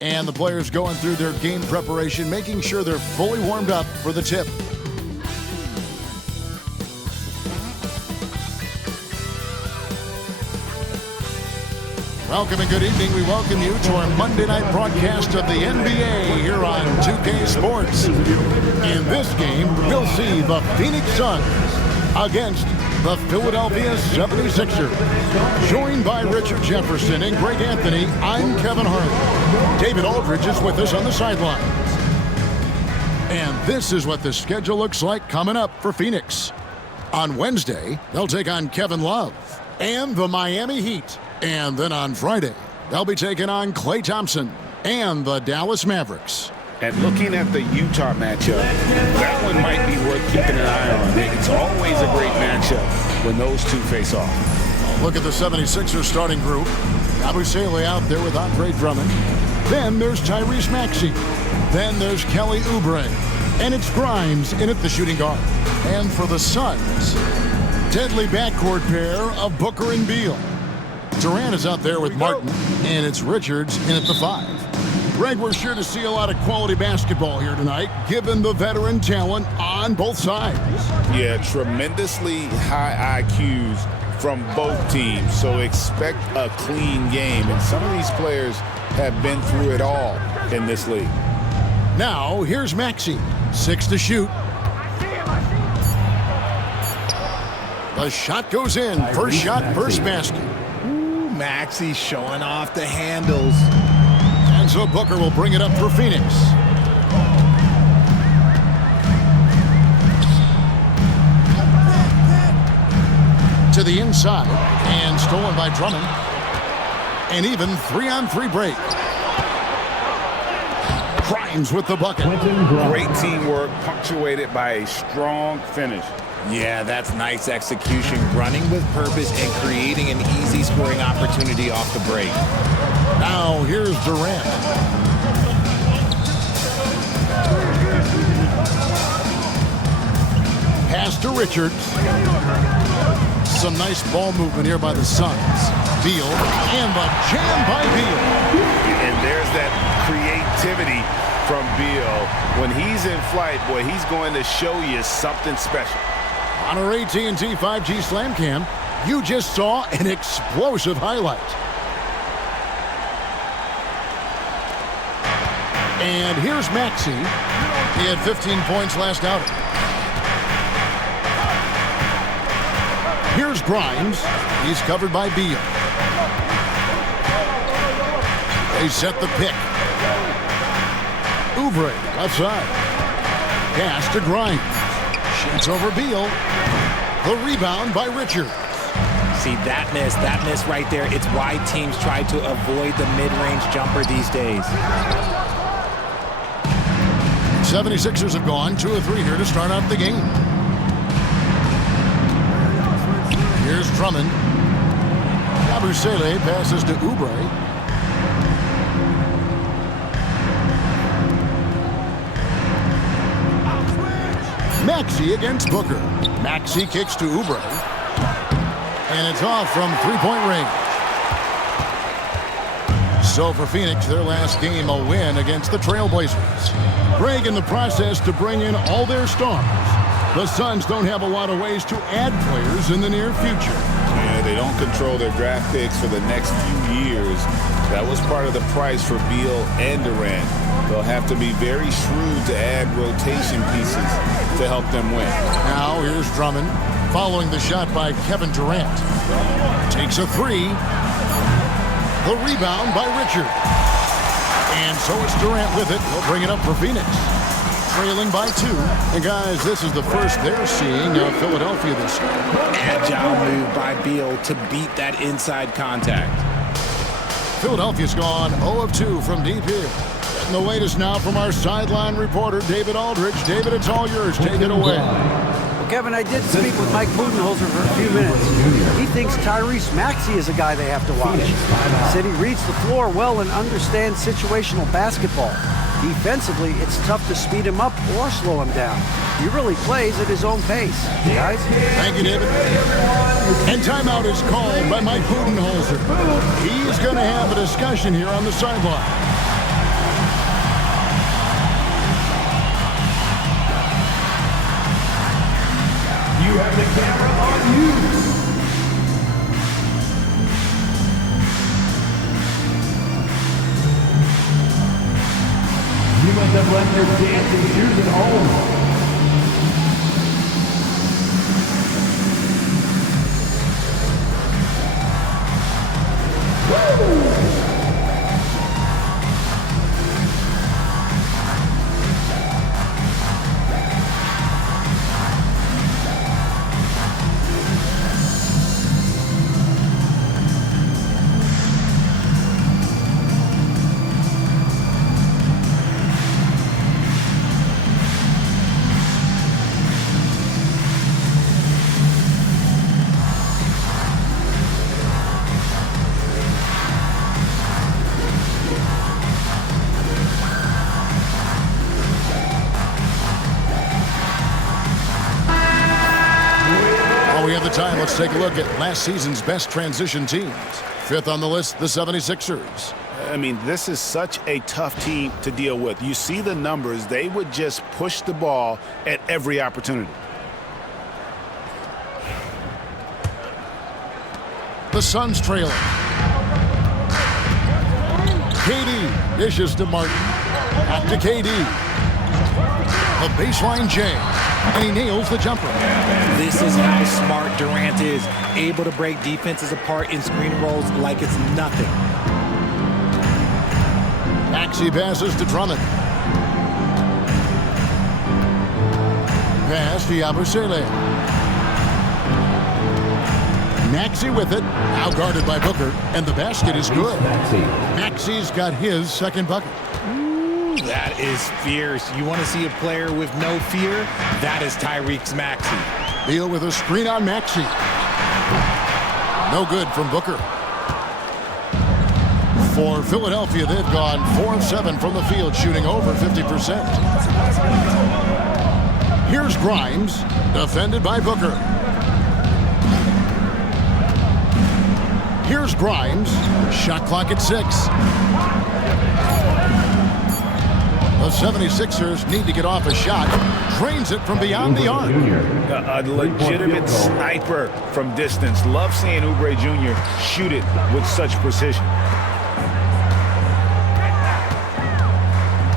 And the players going through their game preparation, making sure they're fully warmed up for the tip. Welcome and good evening. We welcome you to our Monday night broadcast of the NBA here on 2K Sports. In this game, we'll see the Phoenix Suns against the Philadelphia 76ers. Joined by Richard Jefferson and Greg Anthony, I'm Kevin Harlan. David Aldridge is with us on the sidelines. And this is what the schedule looks like coming up for Phoenix. On Wednesday, they'll take on Kevin Love and the Miami Heat. And then on Friday, they'll be taking on Klay Thompson and the Dallas Mavericks. And looking at the Utah matchup, that one might be worth keeping an eye on. It's always a great matchup when those two face off. Look at the 76ers starting group. Abusele out there with Andre Drummond. Then there's Tyrese Maxey. Then there's Kelly Oubre. And it's Grimes in at the shooting guard. And for the Suns, deadly backcourt pair of Booker and Beal. Durant is out there with Martin, and it's Richards in at the 5. Greg, we're sure to see a lot of quality basketball here tonight, given the veteran talent on both sides. Yeah, tremendously high IQs from both teams, so expect a clean game. And some of these players have been through it all in this league. Now, here's Maxey, 6 to shoot. The shot goes in. First shot, first basket. Maxey showing off the handles. And so Booker will bring it up for Phoenix. To the inside, and stolen by Drummond. And even 3-on-3 break. Grimes with the bucket. Great teamwork, punctuated by a strong finish. Yeah, that's nice execution, running with purpose and creating an easy scoring opportunity off the break. Now here's Durant. Pass to Richards. Some nice ball movement here by the Suns. Beal, and the jam by Beal. And there's that creativity from Beal. When he's in flight, boy, he's going to show you something special. On our AT&T 5G Slam Cam, you just saw an explosive highlight. And here's Maxey. He had 15 points last outing. Here's Grimes. He's covered by Beal. They set the pick. Oubre, left side. Pass to Grimes. Shoots over Beal. The rebound by Richards. See, that miss right there. It's why teams try to avoid the mid-range jumper these days. 76ers have gone 2 of 3 here to start out the game. Here's Drummond. Abusele passes to Oubre. Maxey against Booker. Maxey kicks to Oubre. And it's off from three-point range. So for Phoenix, their last game, a win against the Trailblazers. Greg in the process to bring in all their stars. The Suns don't have a lot of ways to add players in the near future. Yeah, they don't control their draft picks for the next few years. That was part of the price for Beal and Durant. They'll have to be very shrewd to add rotation pieces to help them win. Now here's Drummond following the shot by Kevin Durant. Takes a 3. The rebound by Richard. And so it's Durant with it. He'll bring it up for Phoenix. Trailing by 2. And guys, this is the first they're seeing of Philadelphia this year. Agile move by Beal to beat that inside contact. Philadelphia's gone 0 of 2 from deep here. Getting the latest now from our sideline reporter, David Aldridge. David, it's all yours. Take it away. Well, Kevin, I did speak with Mike Budenholzer for a few minutes. He thinks Tyrese Maxey is a guy they have to watch. He said he reads the floor well and understands situational basketball. Defensively, it's tough to speed him up or slow him down. He really plays at his own pace. Guys? Thank you, David. And timeout is called by Mike Budenholzer. He's going to have a discussion here on the sideline. have the camera on you. You must have left your dancing shoes at home. Time, let's take a look at last season's best transition teams. Fifth on the list, the 76ers. I mean, this is such a tough team to deal with. You see the numbers. They would just push the ball at every opportunity. The Suns trailing. KD dishes to Martin. Back to KD. The baseline J. And he nails the jumper. This is how smart Durant is, able to break defenses apart in screen rolls like it's nothing. Maxey passes to Drummond. Pass to Yabusele. Maxey with it, now guarded by Booker, and the basket is good. Maxey's got his second bucket. That is fierce. You want to see a player with no fear? That is Tyrese Maxey. Beal with a screen on Maxey. No good from Booker. For Philadelphia, they've gone 4 of 7 from the field, shooting over 50%. Here's Grimes, defended by Booker. Here's Grimes, shot clock at 6. The 76ers need to get off a shot. Drains it from beyond the arc. A legitimate sniper from distance. Love seeing Oubre Jr. shoot it with such precision.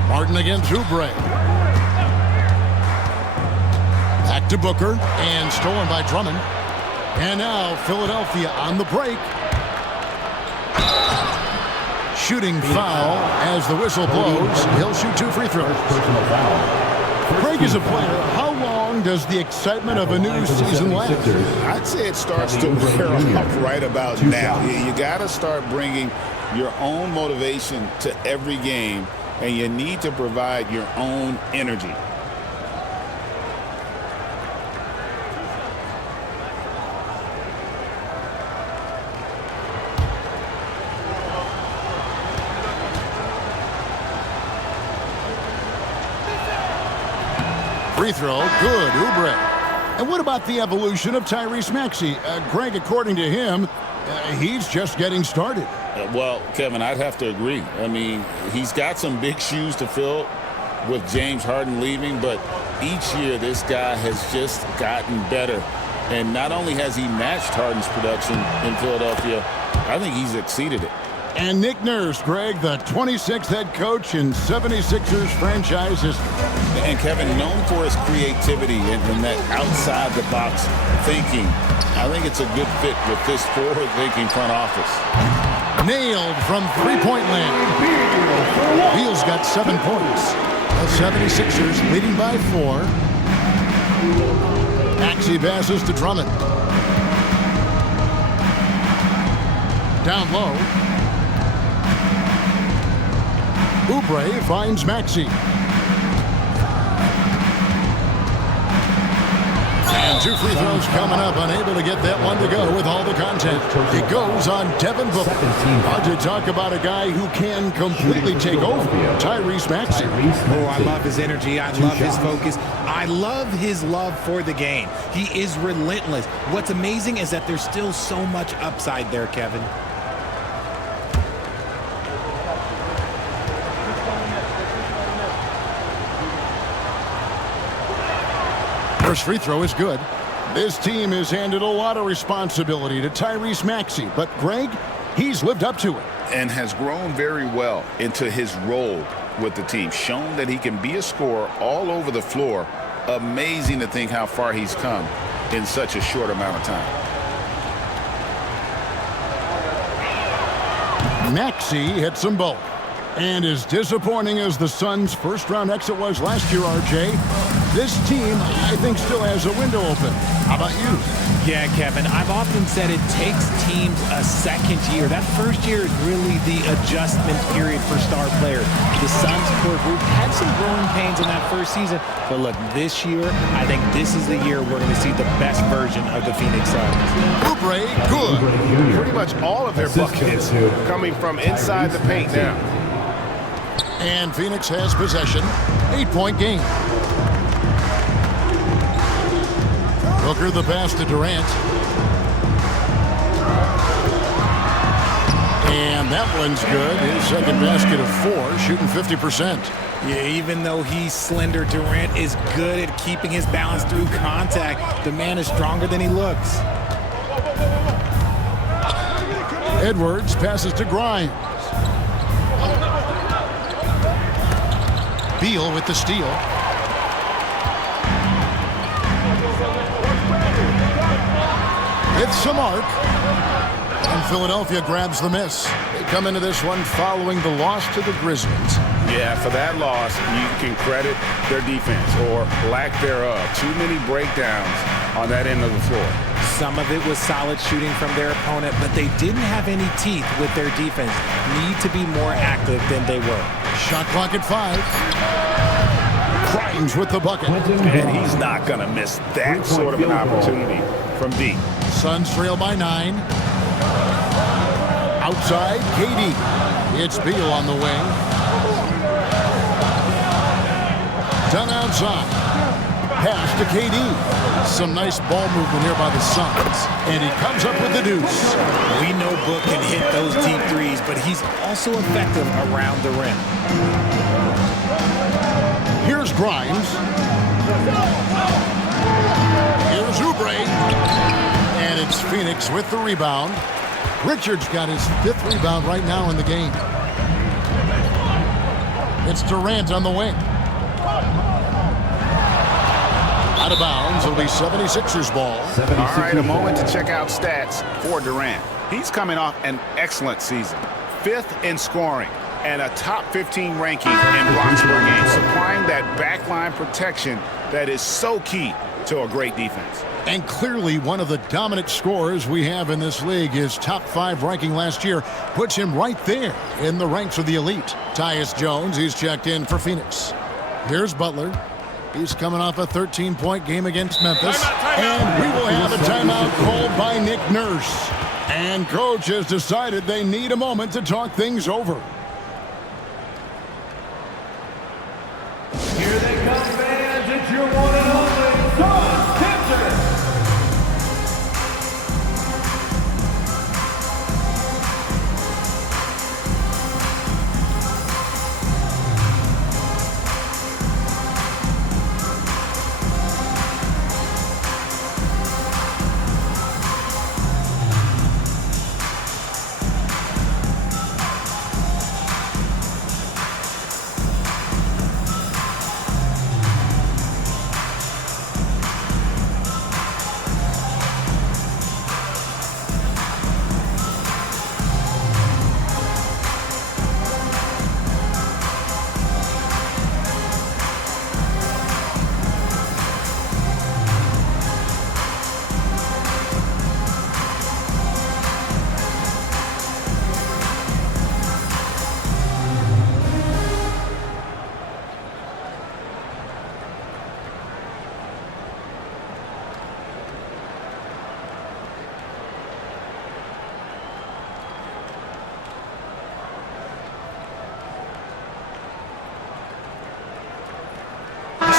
Martin against Oubre. Back to Booker, and stolen by Drummond. And now Philadelphia on the break. Shooting foul as the whistle blows. He'll shoot 2 free throws. Craig is a player. How long does the excitement of a new season last? I'd say it starts to wear off right about now. You got to start bringing your own motivation to every game, and you need to provide your own energy. Free throw, good, Oubre. And what about the evolution of Tyrese Maxey? Greg, according to him, he's just getting started. Well, Kevin, I'd have to agree. I mean, he's got some big shoes to fill with James Harden leaving, but each year this guy has just gotten better. And not only has he matched Harden's production in Philadelphia, I think he's exceeded it. And Nick Nurse, Greg, the 26th head coach in 76ers franchise history. And Kevin, known for his creativity and that outside-the-box thinking, I think it's a good fit with this forward-thinking front office. Nailed from three-point land. Beal's got 7 points. The 76ers leading by 4. Maxey passes to Drummond. Down low. Oubre finds Maxey. And 2 free throws coming up, unable to get that one to go with all the content. It goes on Devin Booker. Hard to talk about a guy who can completely take over. Tyrese Maxey. Oh, I love his energy. I love his focus. I love his love for the game. He is relentless. What's amazing is that there's still so much upside there, Kevin. First free throw is good. This team has handed a lot of responsibility to Tyrese Maxey, but Greg, he's lived up to it. And has grown very well into his role with the team, shown that he can be a scorer all over the floor. Amazing to think how far he's come in such a short amount of time. Maxey hits them both. And as disappointing as the Suns' first-round exit was last year, RJ, this team, I think, still has a window open. How about you? Yeah, Kevin, I've often said it takes teams a second year. That first year is really the adjustment period for star players. The Suns core group had some growing pains in that first season, but look, this year, I think this is the year we're going to see the best version of the Phoenix Suns. Oubre, good. Pretty much all of their buckets coming from inside the paint now. And Phoenix has possession. 8-point game. Booker the pass to Durant. And that one's good. His second basket of 4, shooting 50%. Yeah, even though he's slender, Durant is good at keeping his balance through contact. The man is stronger than he looks. Edwards passes to Grimes. Beal with the steal. It's a mark. And Philadelphia grabs the miss. They come into this one following the loss to the Grizzlies. Yeah, for that loss, you can credit their defense or lack thereof. Too many breakdowns on that end of the floor. Some of it was solid shooting from their opponent, but they didn't have any teeth with their defense. Need to be more active than they were. Shot clock at 5. Grimes with the bucket. And he's not going to miss that sort of an opportunity from deep. Suns trail by 9. Outside, KD. It's Beal on the wing. Done outside. Pass to KD. Some nice ball movement here by the Suns. And he comes up with the deuce. We know Book can hit those deep threes, but he's also effective around the rim. Here's Grimes. Here's Oubre. And it's Phoenix with the rebound. Richards got his 5th rebound right now in the game. It's Durant on the wing. Out of bounds. It'll be 76ers ball. All right, a moment to check out stats for Durant. He's coming off an excellent season. 5th in scoring and a top 15 ranking in blocks per game, supplying that backline protection that is so key to a great defense. And clearly one of the dominant scorers we have in this league. His top 5 ranking last year puts him right there in the ranks of the elite. Tyus Jones, he's checked in for Phoenix. Here's Butler. He's coming off a 13-point game against Memphis. And we will have a timeout called by Nick Nurse. And coach has decided they need a moment to talk things over. Here they come, fans. It's your one and only Suns Tipster.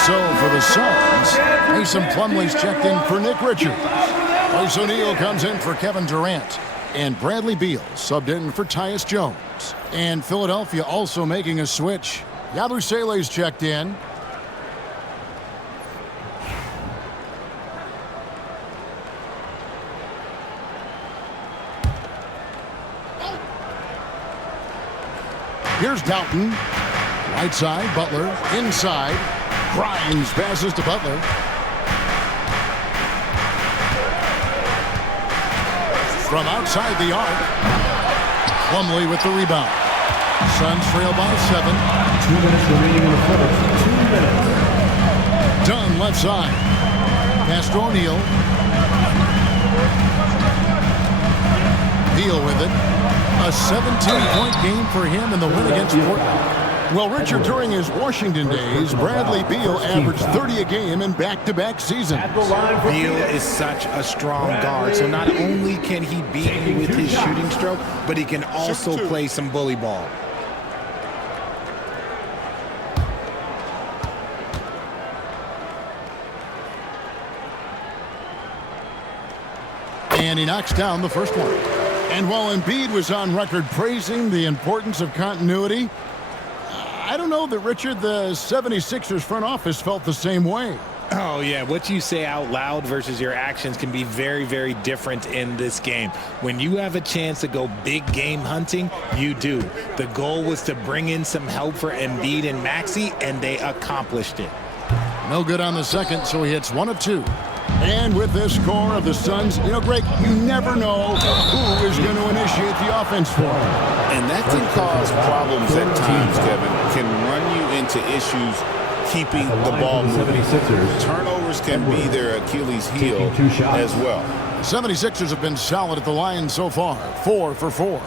So for the Suns, Mason Plumlee's checked in for Nick Richards. Royce O'Neal comes in for Kevin Durant. And Bradley Beal subbed in for Tyus Jones. And Philadelphia also making a switch. Yabusele's checked in. Here's Doughton. Right side, Butler. Inside. Grimes passes to Butler. From outside the arc. Plumlee with the rebound. Suns trail by 7. 2 minutes remaining in the fourth. 2 minutes. Dunn left side. Pass to O'Neal. Beal with it. A 17-point game for him in the win against Portland. Well, Richard, during his Washington days, Bradley Beal averaged 30 a game in back-to-back seasons. Beal is such a strong guard, so not only can he beat you with his shooting stroke, but he can also play some bully ball. And he knocks down the first one. And while Embiid was on record praising the importance of continuity, I don't know that, Richard, the 76ers front office felt the same way. Oh, yeah. What you say out loud versus your actions can be very, very different in this game. When you have a chance to go big game hunting, you do. The goal was to bring in some help for Embiid and Maxey, and they accomplished it. No good on the second, so he hits 1 of 2. And with this score of the Suns, you know, Greg, you never know who is going to initiate the offense for him. And that can cause problems at times, Kevin. Can run you into issues keeping the ball moving. Turnovers can be their Achilles heel as well. The 76ers have been solid at the line so far, 4 for 4.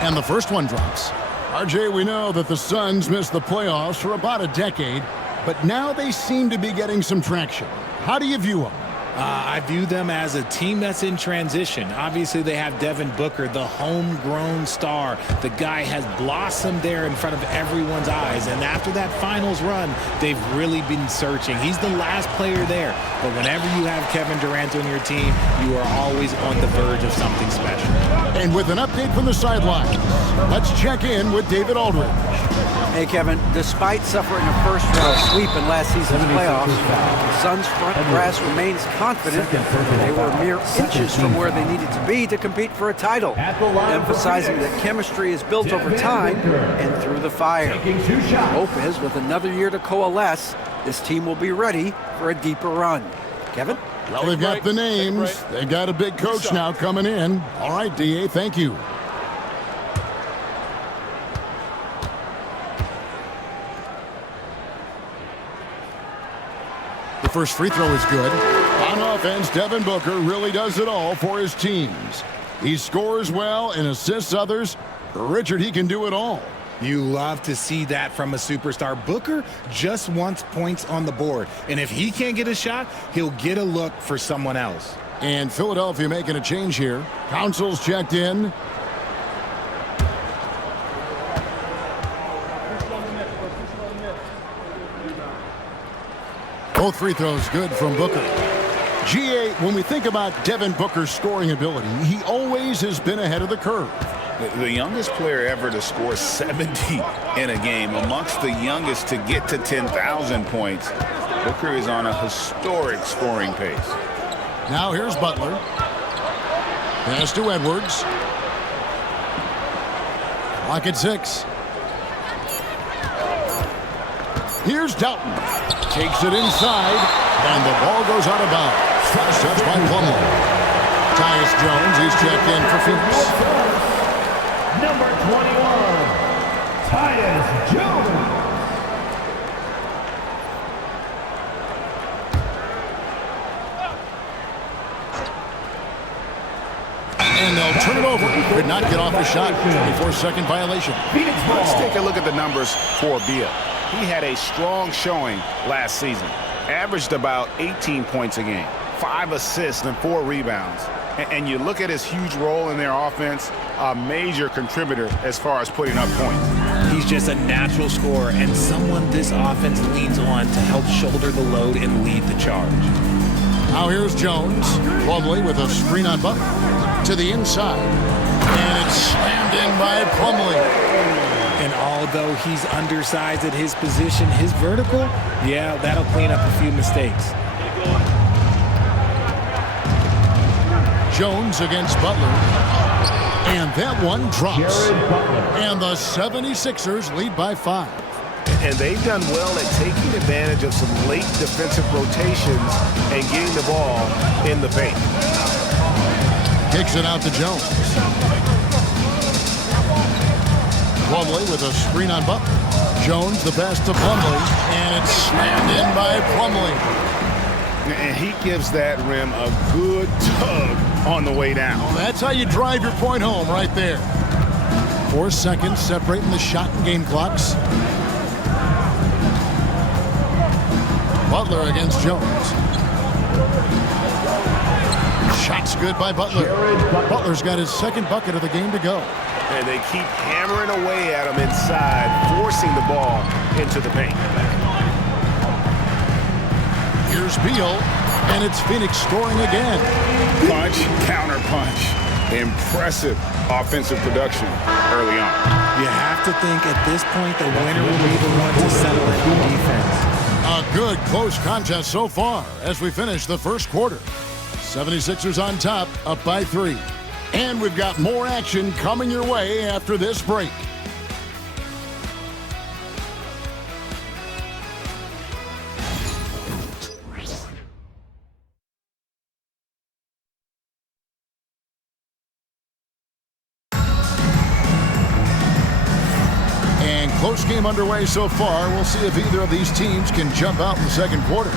And the first one drops. RJ, we know that the Suns missed the playoffs for about a decade, but now they seem to be getting some traction. How do you view them? I view them as a team that's in transition. Obviously, they have Devin Booker, the homegrown star. The guy has blossomed there in front of everyone's eyes. And after that finals run, they've really been searching. He's the last player there. But whenever you have Kevin Durant on your team, you are always on the verge of something special. And with an update from the sidelines, let's check in with David Aldridge. Hey, Kevin, despite suffering a first-round sweep in last season's playoffs, the Suns' front brass remains confident they were mere inches from where they needed to be to compete for a title, emphasizing that chemistry is built over time and through the fire. The hope is, with another year to coalesce, this team will be ready for a deeper run. Kevin? Well, they've got the names. They've got a big coach now coming in. All right, D.A., thank you. The first free throw is good. On offense, Devin Booker really does it all for his teams. He scores well and assists others. Richard, he can do it all. You love to see that from a superstar. Booker just wants points on the board. And if he can't get a shot, he'll get a look for someone else. And Philadelphia making a change here. Council's checked in. Both free throws good from Booker. GA, when we think about Devin Booker's scoring ability, he always has been ahead of the curve. The youngest player ever to score 70 in a game, amongst the youngest to get to 10,000 points. Booker is on a historic scoring pace. Now here's Butler. Pass to Edwards. Clock at 6. Here's Doughton. Takes it inside, and the ball goes out of bounds. First touch by Plumlee. Tyus Jones, he's checked in for Phoenix. Number 21, Tyus Jones. And they'll turn it over. Could not get off the shot. 24-second violation. Let's take a look at the numbers for Beal. He had a strong showing last season. Averaged about 18 points a game, 5 assists and 4 rebounds. And you look at his huge role in their offense, a major contributor as far as putting up points. He's just a natural scorer and someone this offense leans on to help shoulder the load and lead the charge. Now here's Jones. Plumlee with a screen on Butler. To the inside. And it's slammed in by Plumlee. And although he's undersized at his position, his vertical, yeah, that'll clean up a few mistakes. Jones against Butler. And that one drops. And the 76ers lead by 5. And they've done well at taking advantage of some late defensive rotations and getting the ball in the paint. Kicks it out to Jones. Plumlee with a screen on Butler. Jones the pass to Plumlee, and it's slammed in by Plumlee. And he gives that rim a good tug on the way down. Well, that's how you drive your point home right there. 4 seconds separating the shot and game clocks. Butler against Jones. Shot's good by Butler. Butler's got his second bucket of the game to go. And they keep hammering away at him inside, forcing the ball into the paint. Here's Beal, and it's Phoenix scoring again. Punch, counter punch. Impressive offensive production early on. You have to think at this point the winner will be the one to settle in on defense. A good close contest so far as we finish the first quarter. 76ers on top, up by 3. And we've got more action coming your way after this break. And close game underway so far. We'll see if either of these teams can jump out in the second quarter.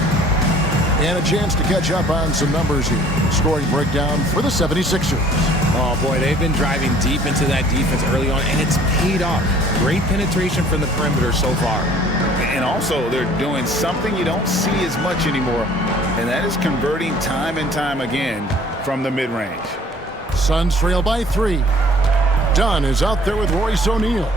And a chance to catch up on some numbers here. Scoring breakdown for the 76ers. Oh, boy, they've been driving deep into that defense early on, and it's paid off. Great penetration from the perimeter so far. And also, they're doing something you don't see as much anymore, and that is converting time and time again from the mid-range. Suns trail by 3. Dunn is out there with Royce O'Neal.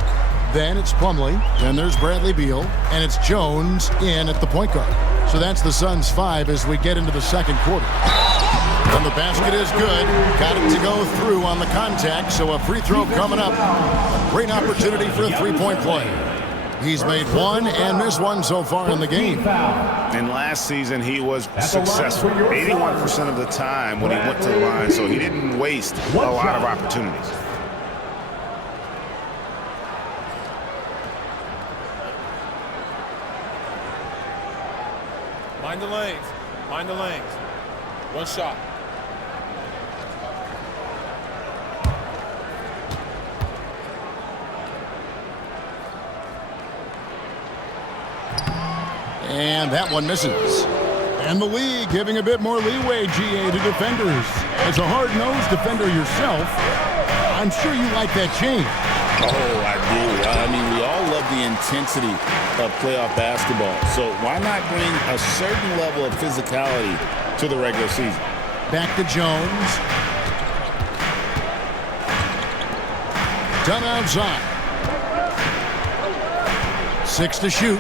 Then it's Plumlee, then there's Bradley Beal, and it's Jones in at the point guard. So that's the Suns' 5 as we get into the second quarter. And the basket is good. Got it to go through on the contact, so a free throw coming up. A great opportunity for a three-point play. He's made 1 and missed 1 so far in the game. And last season, he was successful 81% of the time when he went to the line, so he didn't waste a lot of opportunities. Mind the lanes. Mind the lanes. One shot. And that one misses. And the league giving a bit more leeway, GA, to defenders. As a hard-nosed defender yourself, I'm sure you like that change. Oh, I do. I mean, we all love the intensity of playoff basketball. So why not bring a certain level of physicality to the regular season? Back to Jones. Done outside. 6 to shoot.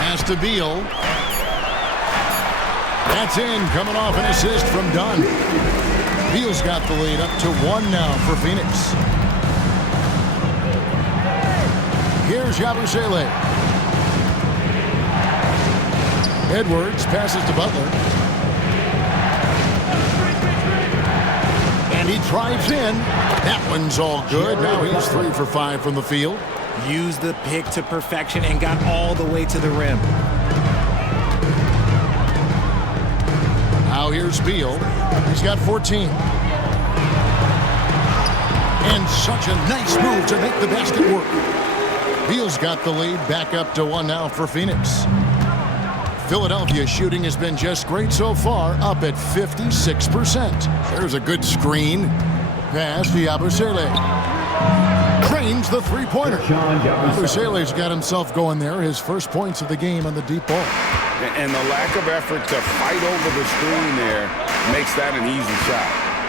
Pass to Beal. That's in, coming off an assist from Dunn. Beal's got the lead up to 1 now for Phoenix. Here's Yabusele. Edwards passes to Butler. And he drives in. That one's all good. Now he's 3 for 5 from the field. Used the pick to perfection and got all the way to the rim. Now here's Beal. He's got 14. And such a nice move to make the basket work. Beal's got the lead, back up to 1 now for Phoenix. Philadelphia shooting has been just great so far, up at 56%. There's a good screen. Pass to Yabusele. Cranes the three-pointer. Yabusele's got himself going there, his first points of the game on the deep ball. And the lack of effort to fight over the screen there makes that an easy shot.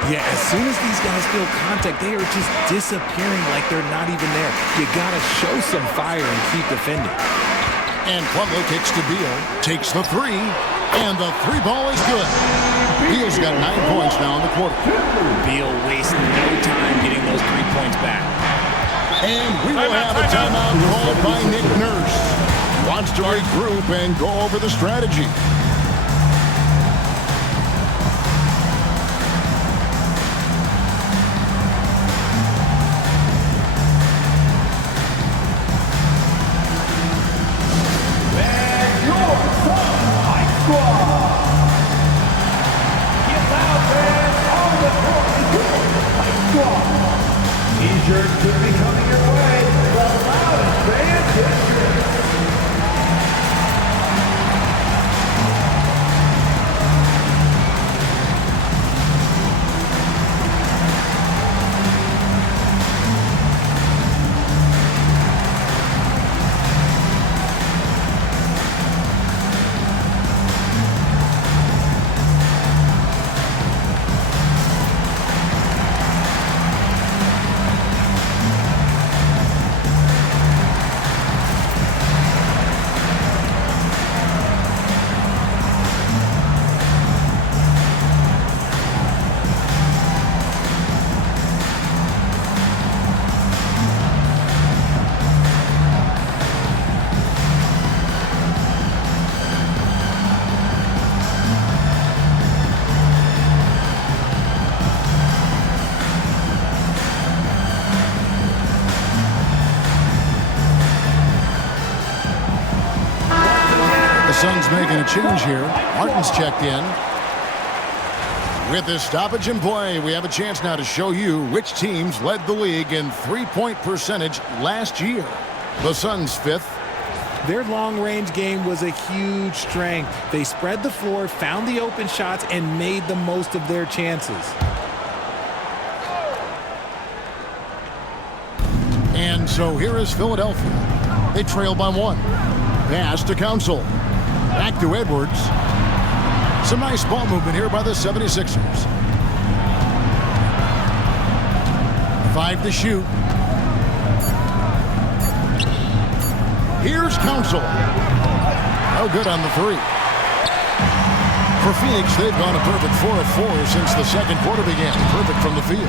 Yeah, as soon as these guys feel contact, they are just disappearing like they're not even there. You got to show some fire and keep defending. And Plumlee kicks to Beal, takes the 3, and the 3 ball is good. Beal's got 9 points now in the quarter. Beal wastes no time getting those 3 points back. And we will have a timeout called by Nick Nurse. Wants to regroup and go over the strategy. And your high squad. Get out and on the court is your high squad. T-shirts should be coming your way. The loudest fan district. Suns making a change here. Martin's checked in. With this stoppage in play, we have a chance now to show you which teams led the league in three-point percentage last year. The Suns 5th. Their long-range game was a huge strength. They spread the floor, found the open shots, and made the most of their chances. And so here is Philadelphia. They trail by 1. Pass to Council. Back to Edwards. Some nice ball movement here by the 76ers. 5 to shoot. Here's Council. No good on the 3. For Phoenix, they've gone a perfect 4 of 4 since the second quarter began. Perfect from the field.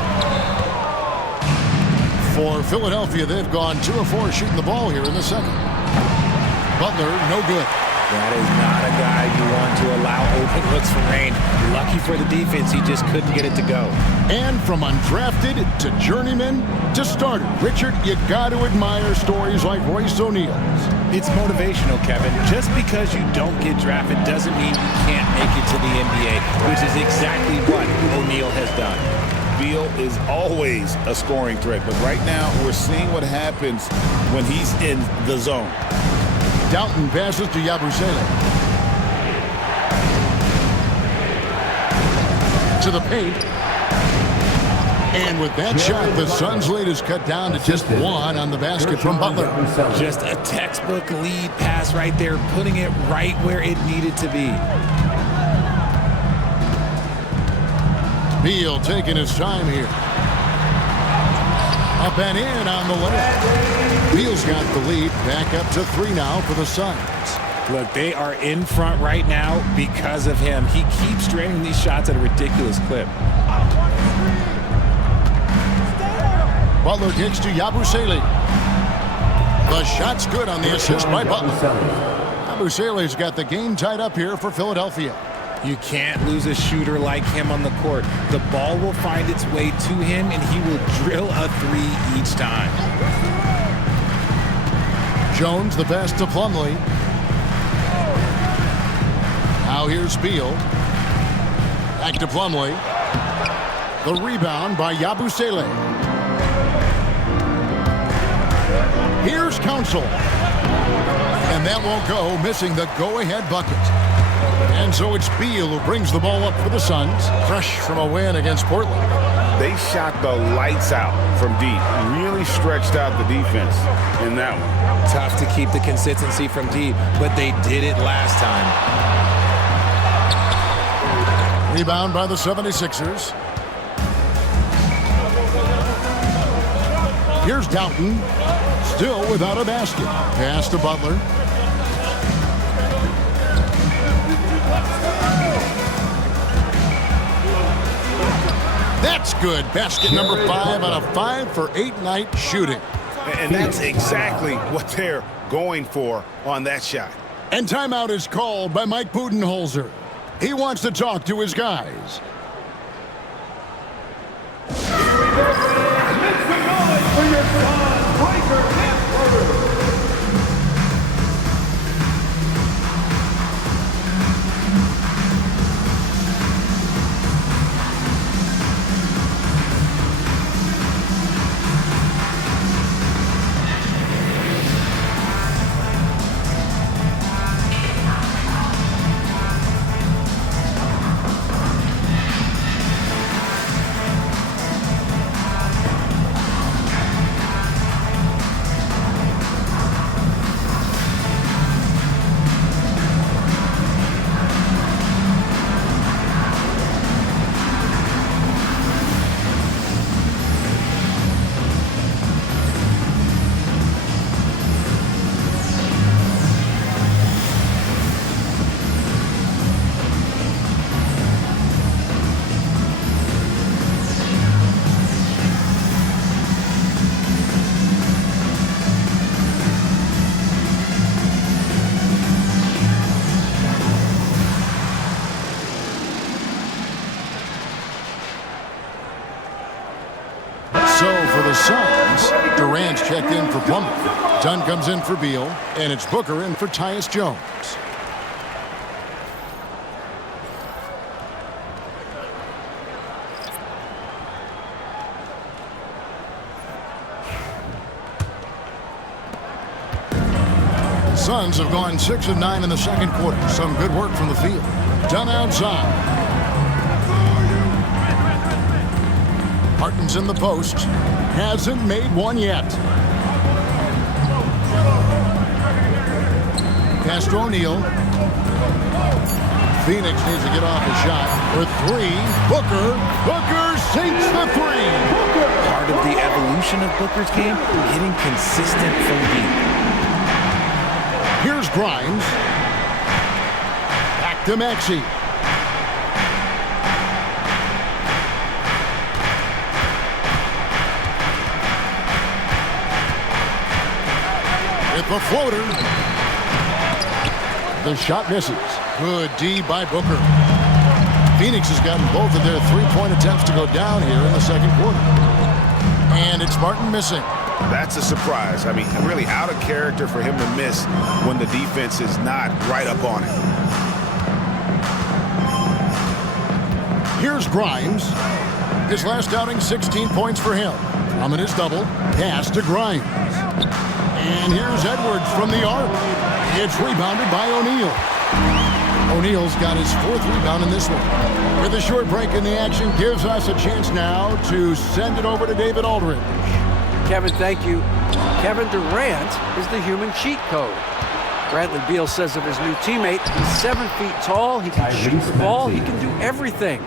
For Philadelphia, they've gone 2 of 4 shooting the ball here in the second. Butler, no good. That is not a guy you want to allow open looks from range. Lucky for the defense, he just couldn't get it to go. And from undrafted to journeyman to starter, Richard, you got to admire stories like Royce O'Neal's. It's motivational, Kevin. Just because you don't get drafted doesn't mean you can't make it to the NBA, which is exactly what O'Neal has done. Beal is always a scoring threat, but right now we're seeing what happens when he's in the zone. Doughton passes to Yabusele. To the paint. And with that shot, the Suns' lead is cut down to just 1 on the basket from Butler. Just a textbook lead pass right there, putting it right where it needed to be. Beal taking his time here. Up and in on the layup. Beal's got the lead. Back up to 3 now for the Suns. Look, they are in front right now because of him. He keeps draining these shots at a ridiculous clip. Butler kicks to Yabusele. The shot's good on the assist by Butler. Yabusele's got the game tied up here for Philadelphia. You can't lose a shooter like him on the court. The ball will find its way to him, and he will drill a 3 each time. Jones, the pass to Plumlee. Now here's Beal. Back to Plumlee. The rebound by Yabusele. Here's Council. And that won't go, missing the go-ahead bucket. And so it's Beal who brings the ball up for the Suns, fresh from a win against Portland. They shot the lights out from deep. Really stretched out the defense in that one. Tough to keep the consistency from deep, but they did it last time. Rebound by the 76ers. Here's Doughton, still without a basket. Pass to Butler. That's good. Basket number 5 out of 5 for 8 night shooting. And that's exactly what they're going for on that shot. And timeout is called by Mike Budenholzer. He wants to talk to his guys. Make some noise for your son, Riker Hansford. So for the Suns, Durant's checked in for Plumlee. Dunn comes in for Beal, and it's Booker in for Tyus Jones. The Suns have gone 6 of 9 in the second quarter. Some good work from the field. Dunn outside. Martin's in the post. Hasn't made one yet. Pass to O'Neal. Phoenix needs to get off a shot for three. Booker sinks the three. Part of the evolution of Booker's game, hitting consistent from deep. Here's Grimes. Back to Maxey. With the floater. The shot misses. Good D by Booker. Phoenix has gotten both of their three-point attempts to go down here in the second quarter. And it's Martin missing. That's a surprise. I mean, really out of character for him to miss when the defense is not right up on it. Here's Grimes. His last outing, 16 points for him. Drummond is double. Pass to Grimes. And here's Edwards from the arc. It's rebounded by O'Neal. O'Neal's got his fourth rebound in this one. With a short break in the action, gives us a chance now to send it over to David Aldridge. Kevin, thank you. Kevin Durant is the human cheat code. Bradley Beal says of his new teammate, he's 7 feet tall, he can shoot the ball, he can do everything.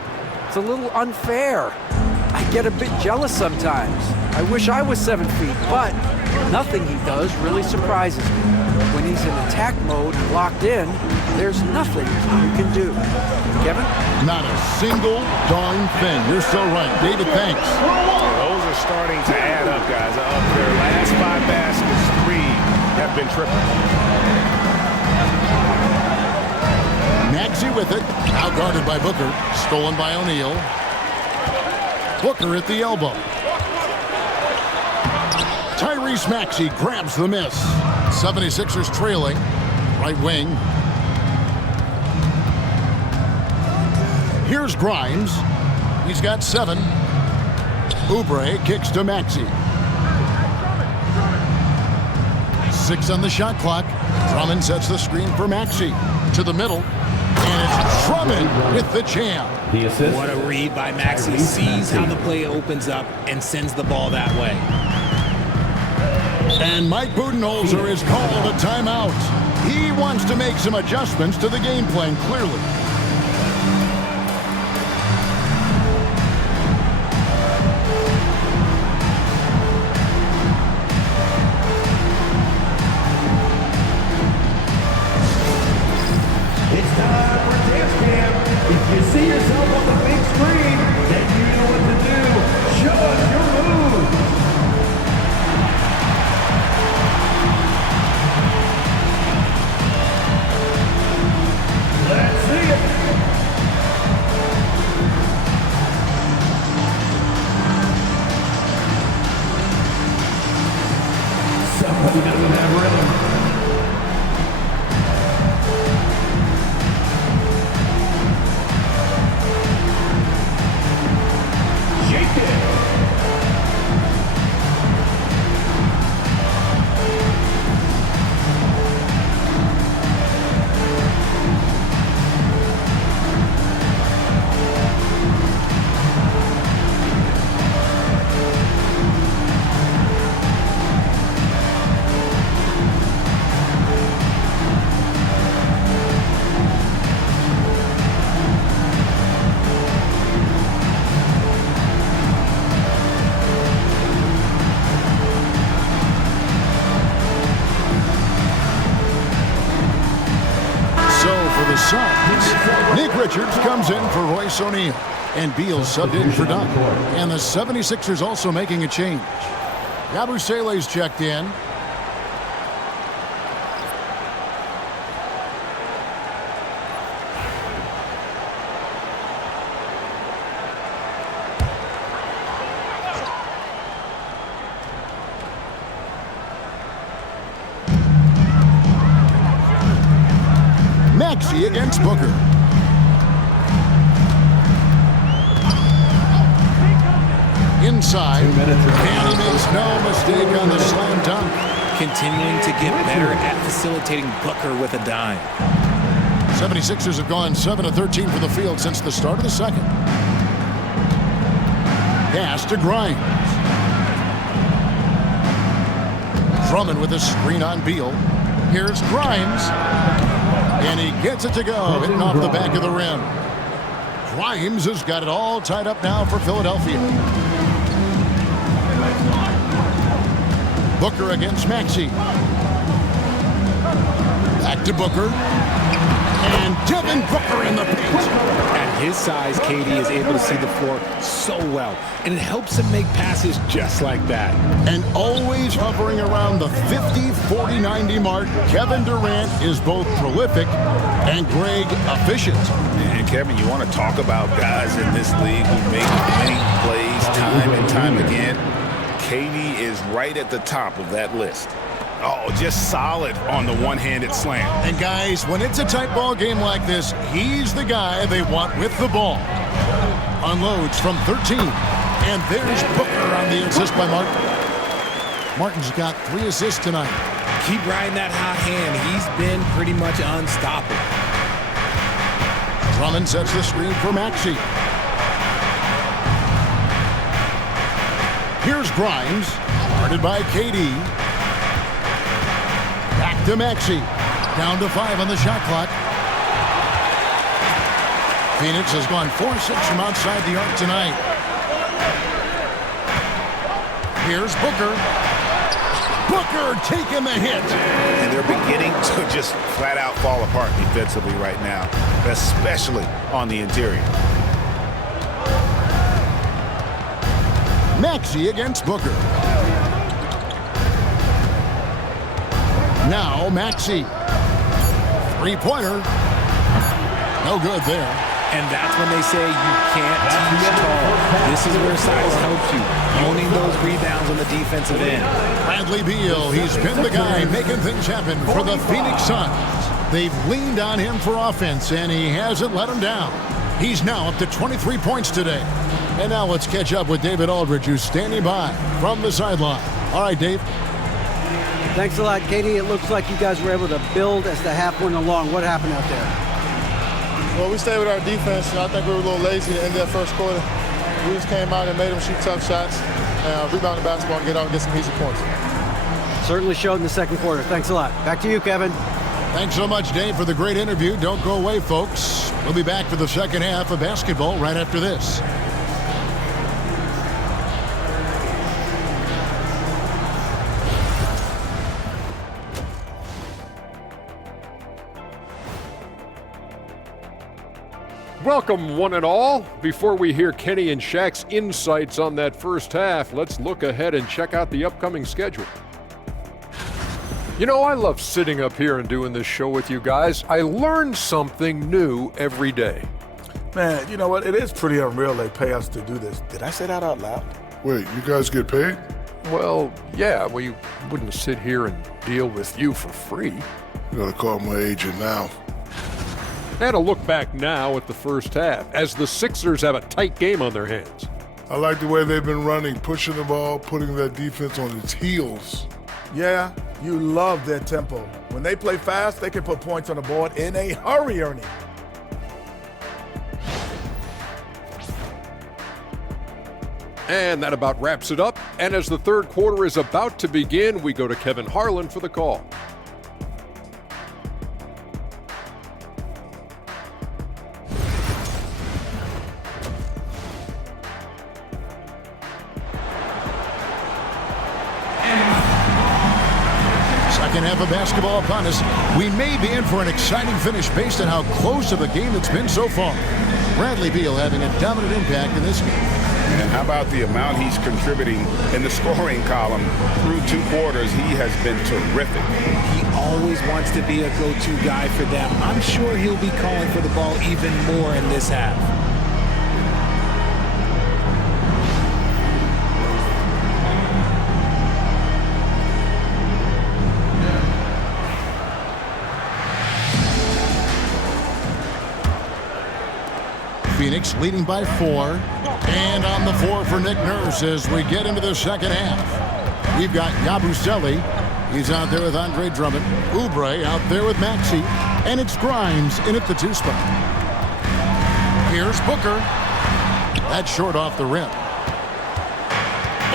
It's a little unfair. I get a bit jealous sometimes. I wish I was 7 feet, but nothing he does really surprises me. When he's in attack mode, locked in, there's nothing you can do. Kevin? Not a single darn thing. You're so right. David, thanks. Those are starting to add up, guys. Of their last 5 baskets, 3 have been triple. Maxey with it. Out guarded by Booker. Stolen by O'Neal. Booker at the elbow. Tyrese Maxey grabs the miss. 76ers trailing. Right wing. Here's Grimes. He's got 7. Oubre kicks to Maxey. 6 on the shot clock. Drummond sets the screen for Maxey. To the middle. And it's Drummond with the jam. What a read by Maxey. Sees how the play opens up and sends the ball that way. And Mike Budenholzer is called a timeout. He wants to make some adjustments to the game plan, clearly. It's time for dance cam. If you see yourself on the big screen, then you know what to do. Show us your moves. Coming down the rim. Nick Richards comes in for Royce O'Neal, and Beal subbed in for Dunn. And the 76ers also making a change. Yabusele's checked in. Maxey against Booker. Inside, and he makes no mistake on the slam dunk. Continuing to get better at facilitating Booker with a dime. 76ers have gone 7 of 13 from the field since the start of the second. Pass to Grimes. Drummond with a screen on Beal. Here's Grimes. And he gets it to go, hitting off the back of the rim. Grimes has got it all tied up now for Philadelphia. Booker against Maxey. Back to Booker. And Devin Booker in the paint. At his size, KD is able to see the floor so well, and it helps him make passes just like that. And always hovering around the 50, 40, 90 mark, Kevin Durant is both prolific and Greg efficient. And Kevin, you want to talk about guys in this league who make winning plays time and time again? KD is right at the top of that list. Oh, just solid on the one-handed slam. And guys, when it's a tight ball game like this, he's the guy they want with the ball. Unloads from 13. And there's Booker on the assist by Martin. Martin's got 3 assists tonight. Keep riding that hot hand. He's been pretty much unstoppable. Drummond sets the screen for Maxey. Here's Grimes, guarded by KD. Back to Maxey. Down to 5 on the shot clock. Phoenix has gone 4-6 from outside the arc tonight. Here's Booker. Booker taking the hit. And they're beginning to just flat out fall apart defensively right now, especially on the interior. Maxey against Booker. Now Maxey. Three-pointer. No good there. And that's when they say you can't teach tall. This is where size helps you. Owning those rebounds on the defensive end. Bradley Beal, he's been the guy making things happen for the Phoenix Suns. They've leaned on him for offense, and he hasn't let them down. He's now up to 23 points today. And now let's catch up with David Aldridge, who's standing by from the sideline. All right, Dave. Thanks a lot, Katie. It looks like you guys were able to build as the half went along. What happened out there? Well, we stayed with our defense. I think we were a little lazy at the end of that first quarter. We just came out and made them shoot tough shots, rebound the basketball, and get out and get some easy points. Certainly showed in the second quarter. Thanks a lot. Back to you, Kevin. Thanks so much, Dave, for the great interview. Don't go away, folks. We'll be back for the second half of basketball right after this. Welcome, one and all. Before we hear Kenny and Shaq's insights on that first half, let's look ahead and check out the upcoming schedule. You know, I love sitting up here and doing this show with you guys. I learn something new every day. Man, you know what? It is pretty unreal they pay us to do this. Did I say that out loud? Wait, you guys get paid? Well, yeah, we wouldn't sit here and deal with you for free. You gotta call my agent now. And a look back now at the first half, as the Sixers have a tight game on their hands. I like the way they've been running, pushing the ball, putting that defense on its heels. Yeah, you love their tempo. When they play fast, they can put points on the board in a hurry, Ernie. And that about wraps it up. And as the third quarter is about to begin, we go to Kevin Harlan for the call. Second half of basketball upon us. We may be in for an exciting finish based on how close of a game it's been so far. Bradley Beal having a dominant impact in this game. And how about the amount he's contributing in the scoring column through 2 quarters? He has been terrific. He always wants to be a go-to guy for them. I'm sure he'll be calling for the ball even more in this half. Phoenix leading by 4. And on the floor for Nick Nurse as we get into the second half. We've got Yabusele. He's out there with Andre Drummond. Oubre out there with Maxey. And it's Grimes in at the 2 spot. Here's Booker. That's short off the rim.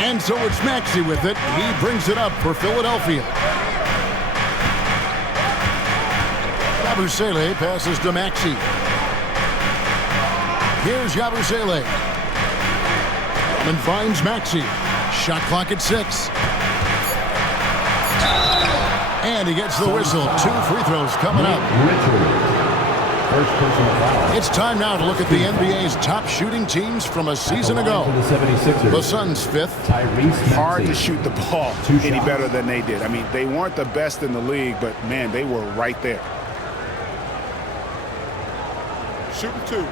And so it's Maxey with it. He brings it up for Philadelphia. Yabusele passes to Maxey. Here's Yabusele. And finds Maxey. Shot clock at 6. And he gets the whistle. 2 free throws coming up. First personal foul. It's time now to look at the NBA's top shooting teams from a season ago. The Suns 5th. Hard to shoot the ball any better than they did. I mean, they weren't the best in the league, but, man, they were right there. Shooting 2.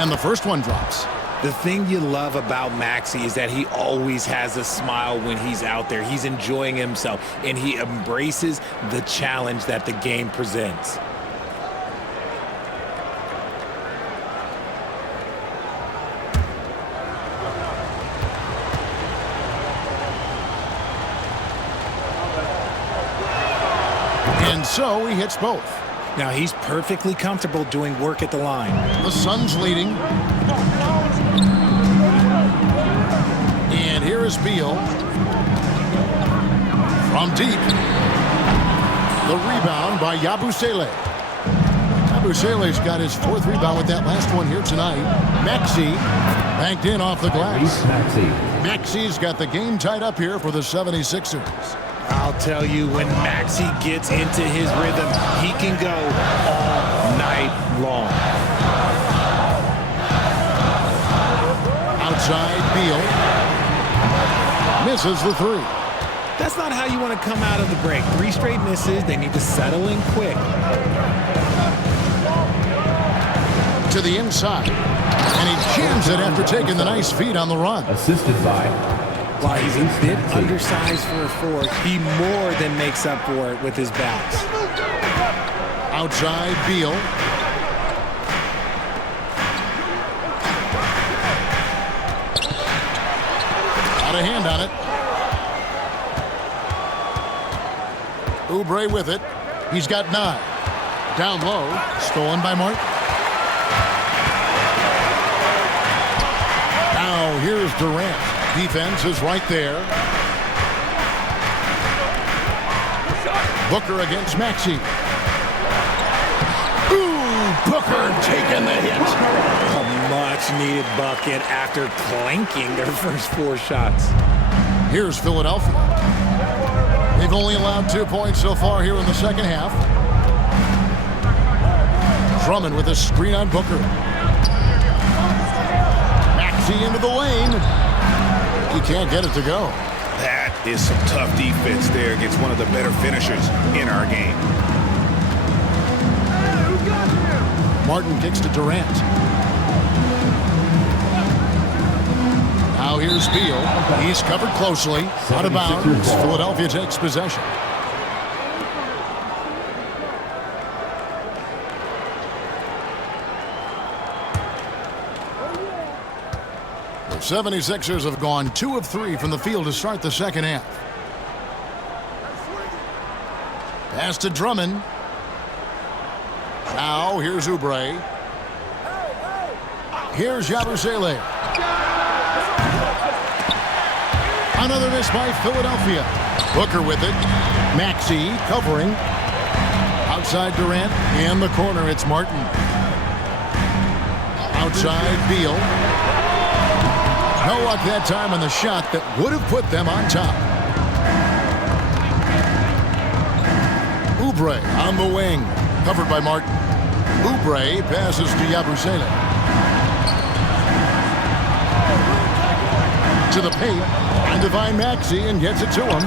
And the first one drops. The thing you love about Maxey is that he always has a smile when he's out there. He's enjoying himself, and he embraces the challenge that the game presents. And so he hits both. Now he's perfectly comfortable doing work at the line. The Suns leading. And here is Beal. From deep. The rebound by Yabusele. Yabusele's got his 4th rebound with that last one here tonight. Maxey banked in off the glass. Maxey's got the game tied up here for the 76ers. I'll tell you, when Maxey gets into his rhythm, he can go all night long. Outside, Beal misses the 3. That's not how you want to come out of the break. 3 straight misses. They need to settle in quick. To the inside. And he jams it after taking the nice feed on the run. Assisted by... While he's a bit undersized for a 4, he more than makes up for it with his bounce. Outside, Beal. Got a hand on it. Oubre with it. He's got 9. Down low. Stolen by Martin. Now here's Durant. Defense is right there. Booker against Maxey. Ooh, Booker taking the hit. A much-needed bucket after clanking their first 4 shots. Here's Philadelphia. They've only allowed 2 points so far here in the second half. Drummond with a screen on Booker. Maxey into the lane. He can't get it to go. That is some tough defense there against one of the better finishers in our game. Martin kicks to Durant. Now here's Beal. He's covered closely. Out of bounds. Philadelphia takes possession. 76ers have gone 2 of 3 from the field to start the second half. Pass to Drummond. Now here's Oubre. Here's Yabusele. Another miss by Philadelphia. Booker with it. Maxey covering. Outside Durant. In the corner, it's Martin. Outside Beal. No luck that time on the shot that would have put them on top. Oubre on the wing. Covered by Martin. Oubre passes to Yabusele. To the paint. And Divine Maxey and gets it to him.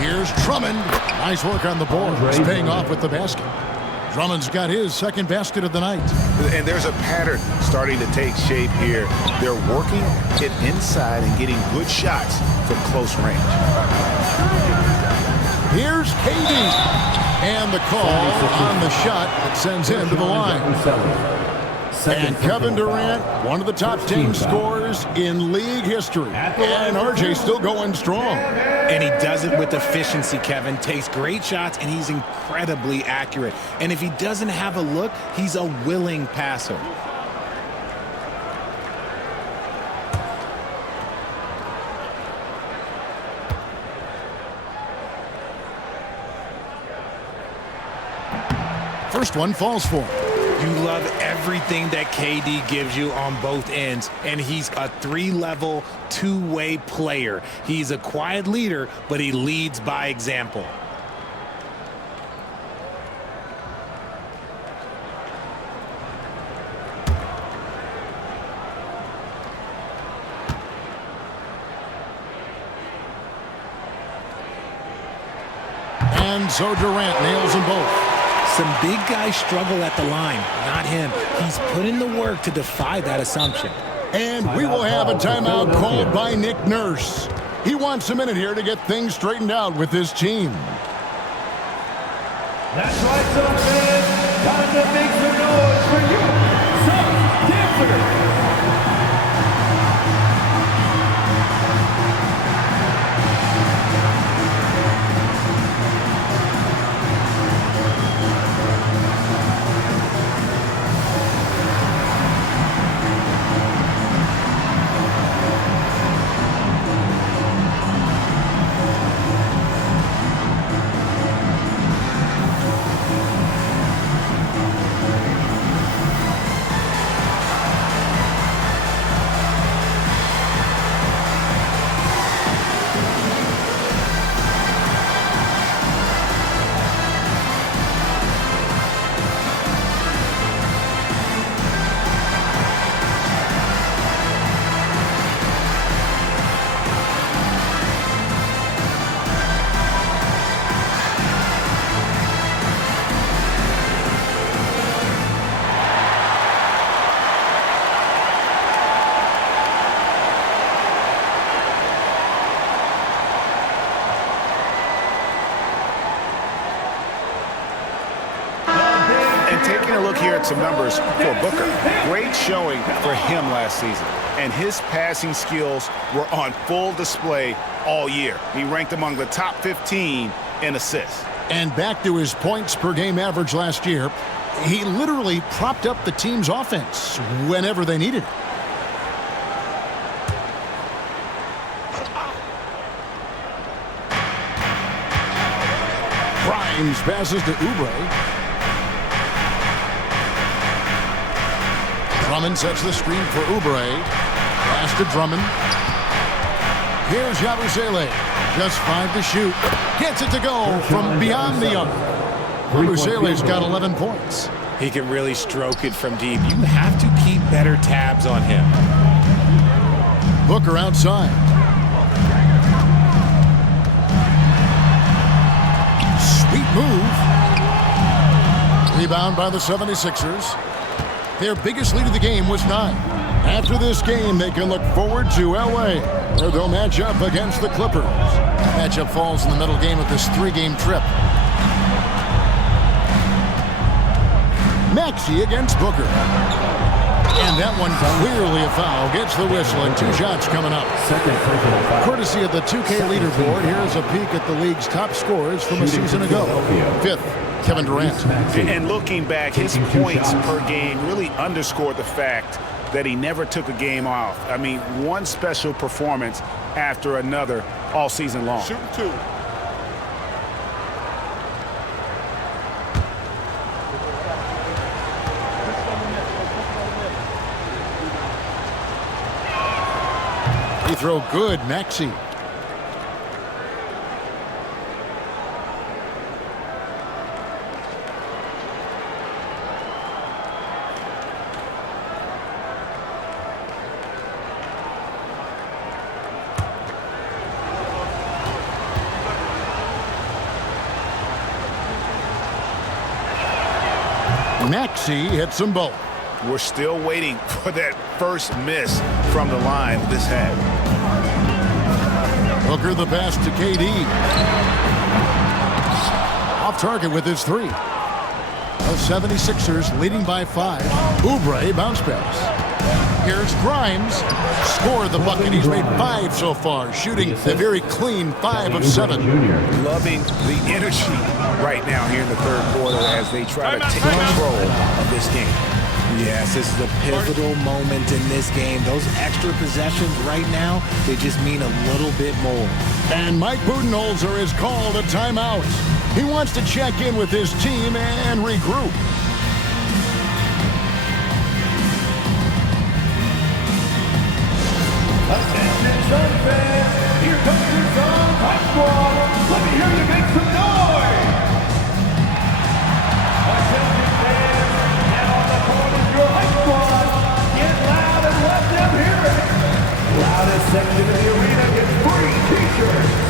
Here's Drummond. Nice work on the board. He's paying off with the basket. Drummond's got his second basket of the night. And there's a pattern starting to take shape here. They're working it inside and getting good shots from close range. Here's KD. And the call on the shot that sends him to the line. And Kevin Durant, one of the top 10 scorers in league history. And RJ still going strong. And he does it with efficiency, Kevin. Takes great shots, and he's incredibly accurate. And if he doesn't have a look, he's a willing passer. First one falls for him. You love everything that KD gives you on both ends, and he's a 3-level, 2-way player. He's a quiet leader, but he leads by example. And so Durant nails them both. Some big guys struggle at the line, not him. He's put in the work to defy that assumption. And we will have a timeout called by Nick Nurse. He wants a minute here to get things straightened out with his team. That's right, so fans. Time to make some noise for you, some dancers. Here at some numbers for Booker. Great showing for him last season, and his passing skills were on full display all year. He ranked among the top 15 in assists. And back to his points per game average last year, he literally propped up the team's offense whenever they needed it. Grimes passes to Oubre. Drummond sets the screen for Oubre. Pass to Drummond. Here's Yabusele. Just 5 to shoot. Gets it to go from beyond the arc. Yabusele's got 11 points. He can really stroke it from deep. You have to keep better tabs on him. Booker outside. move. Rebound by the 76ers. Their biggest lead of the game was 9. After this game, they can look forward to L.A., where they'll match up against the Clippers. Matchup falls in the middle game of this 3-game trip. Maxey against Booker. And that one clearly a foul. Gets the whistle and 2 shots coming up. Courtesy of the 2K leaderboard, here's a peek at the league's top scorers from a season ago. 5th, Kevin Durant. And looking back, his points per game really underscored the fact that he never took a game off. I mean, one special performance after another all season long. Shooting 2. Free throw good, Maxey. Maxey hits them both. We're still waiting for that first miss from the line this half. Booker the pass to KD. Off target with his 3. The 76ers leading by 5. Oubre bounce pass. Here's Grimes. Score the bucket. He's made 5 so far, shooting a very clean 5 of 7. Loving the energy right now here in the third quarter as they try to take control of this game. Yes, this is a pivotal moment in this game. Those extra possessions right now, they just mean a little bit more. And Mike Budenholzer has called a timeout. He wants to check in with his team and regroup. Attention, Sun fans! Here comes your Sun Hot Squad! Let me hear you make some noise! Attention, fans! And on the court is your Hot Squad! Get loud and let them hear it! Loudest section in the arena gets free t-shirts!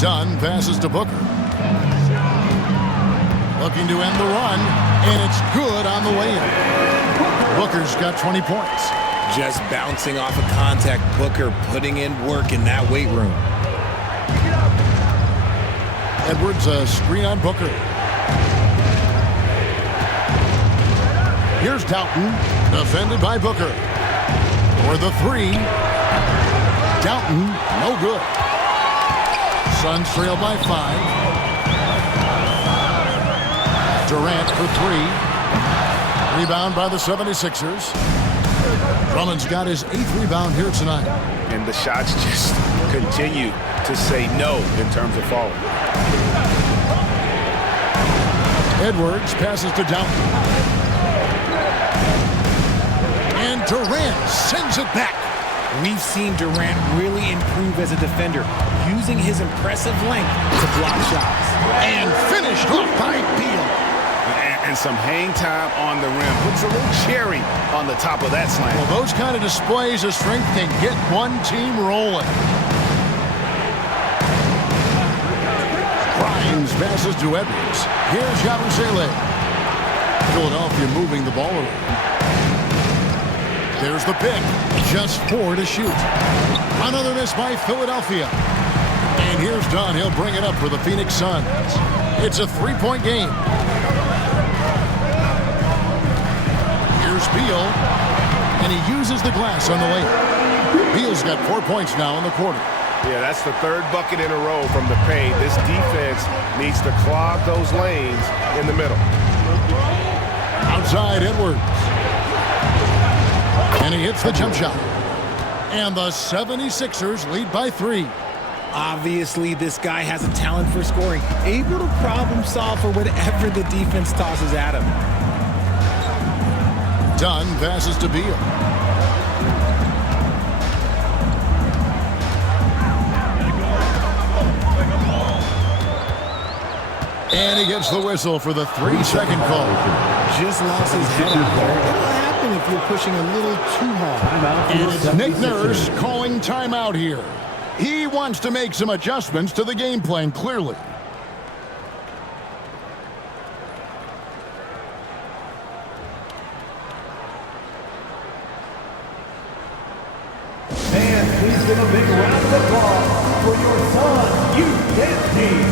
Dunn passes to Booker. Looking to end the run, and it's good on the way in. Booker's got 20 points. Just bouncing off of contact, Booker putting in work in that weight room. Edwards, a screen on Booker. Here's Doughton, defended by Booker. For the 3. Doughton, no good. Suns trail by 5. Durant for 3. Rebound by the 76ers. Drummond's got his 8th rebound here tonight. And the shots just continue to say no in terms of falling. Edwards passes to Doughton. And Durant sends it back. We've seen Durant really improve as a defender, using his impressive length to block shots. And finished off by Beal. and some hang time on the rim. Puts a little cherry on the top of that slam. Well, those kind of displays of strength can get one team rolling. Grimes passes to Edwards. Here's Yabusele. Philadelphia moving the ball around. There's the pick. Just 4 to shoot. Another miss by Philadelphia. And here's Dunn. He'll bring it up for the Phoenix Suns. It's a 3-point game. Here's Beal. And he uses the glass on the layup. Beal's got 4 points now in the quarter. Yeah, that's the third bucket in a row from the paint. This defense needs to clog those lanes in the middle. Outside Edwards. And he hits the jump shot. And the 76ers lead by 3. Obviously, this guy has a talent for scoring, able to problem solve for whatever the defense tosses at him. Dunn passes to Beal. And he gets the whistle for the 3-second call. Just lost his head out there. It'll happen if you're pushing a little too hard. And it's Nick Nurse calling timeout here. He wants to make some adjustments to the game plan, clearly. And please give a big round of applause for your Suns youth dance team.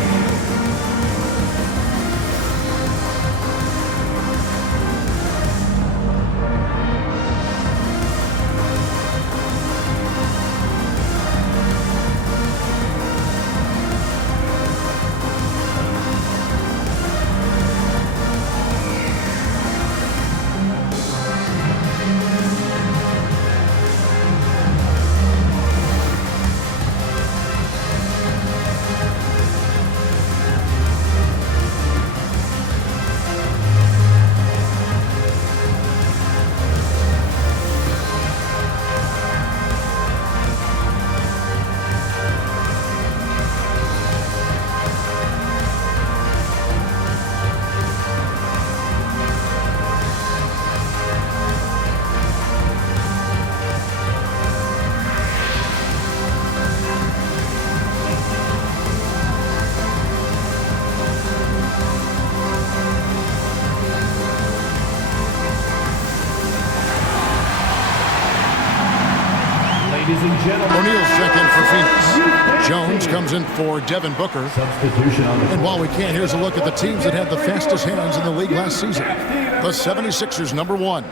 O'Neal's check in for Phoenix. Jones comes in for Devin Booker. And while we can't, here's a look at the teams that had the fastest hands in the league last season. The 76ers, number 1.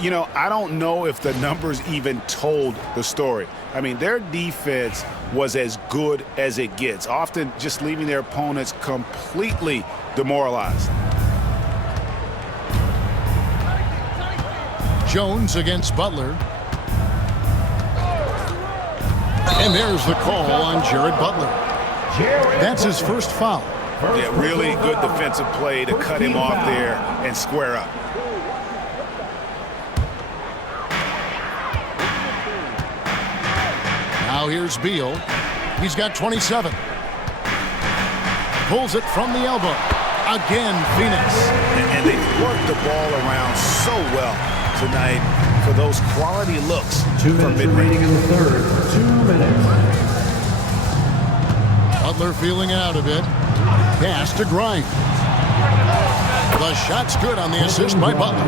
You know, I don't know if the numbers even told the story. I mean, their defense was as good as it gets, often just leaving their opponents completely demoralized. Jones against Butler. And there's the call on Jared Butler. That's his first foul. Yeah, really good defensive play to cut him off there and square up. Now here's Beal. He's got 27. Pulls it from the elbow. Again, Phoenix. And they've worked the ball around so well tonight for those quality looks. 2 minutes remaining in the third. 2 minutes. Butler feeling it out a bit. Pass to Grimes. The shot's good on the assist by Butler.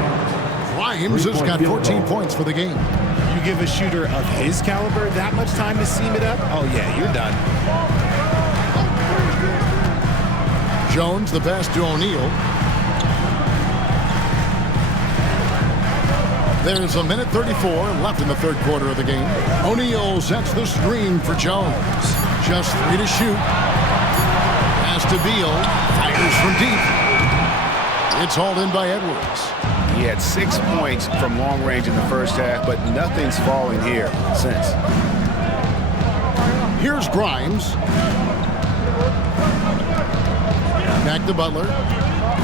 Grimes has got 14 points for the game. You give a shooter of his caliber that much time to seam it up? Oh, yeah, you're done. Jones, the pass to O'Neal. There's 1:34 left in the third quarter of the game. O'Neal sets the screen for Jones. Just 3 to shoot. Pass to Beal. Fires from deep. It's hauled in by Edwards. He had 6 points from long range in the first half, but nothing's falling here since. Here's Grimes. Back to Butler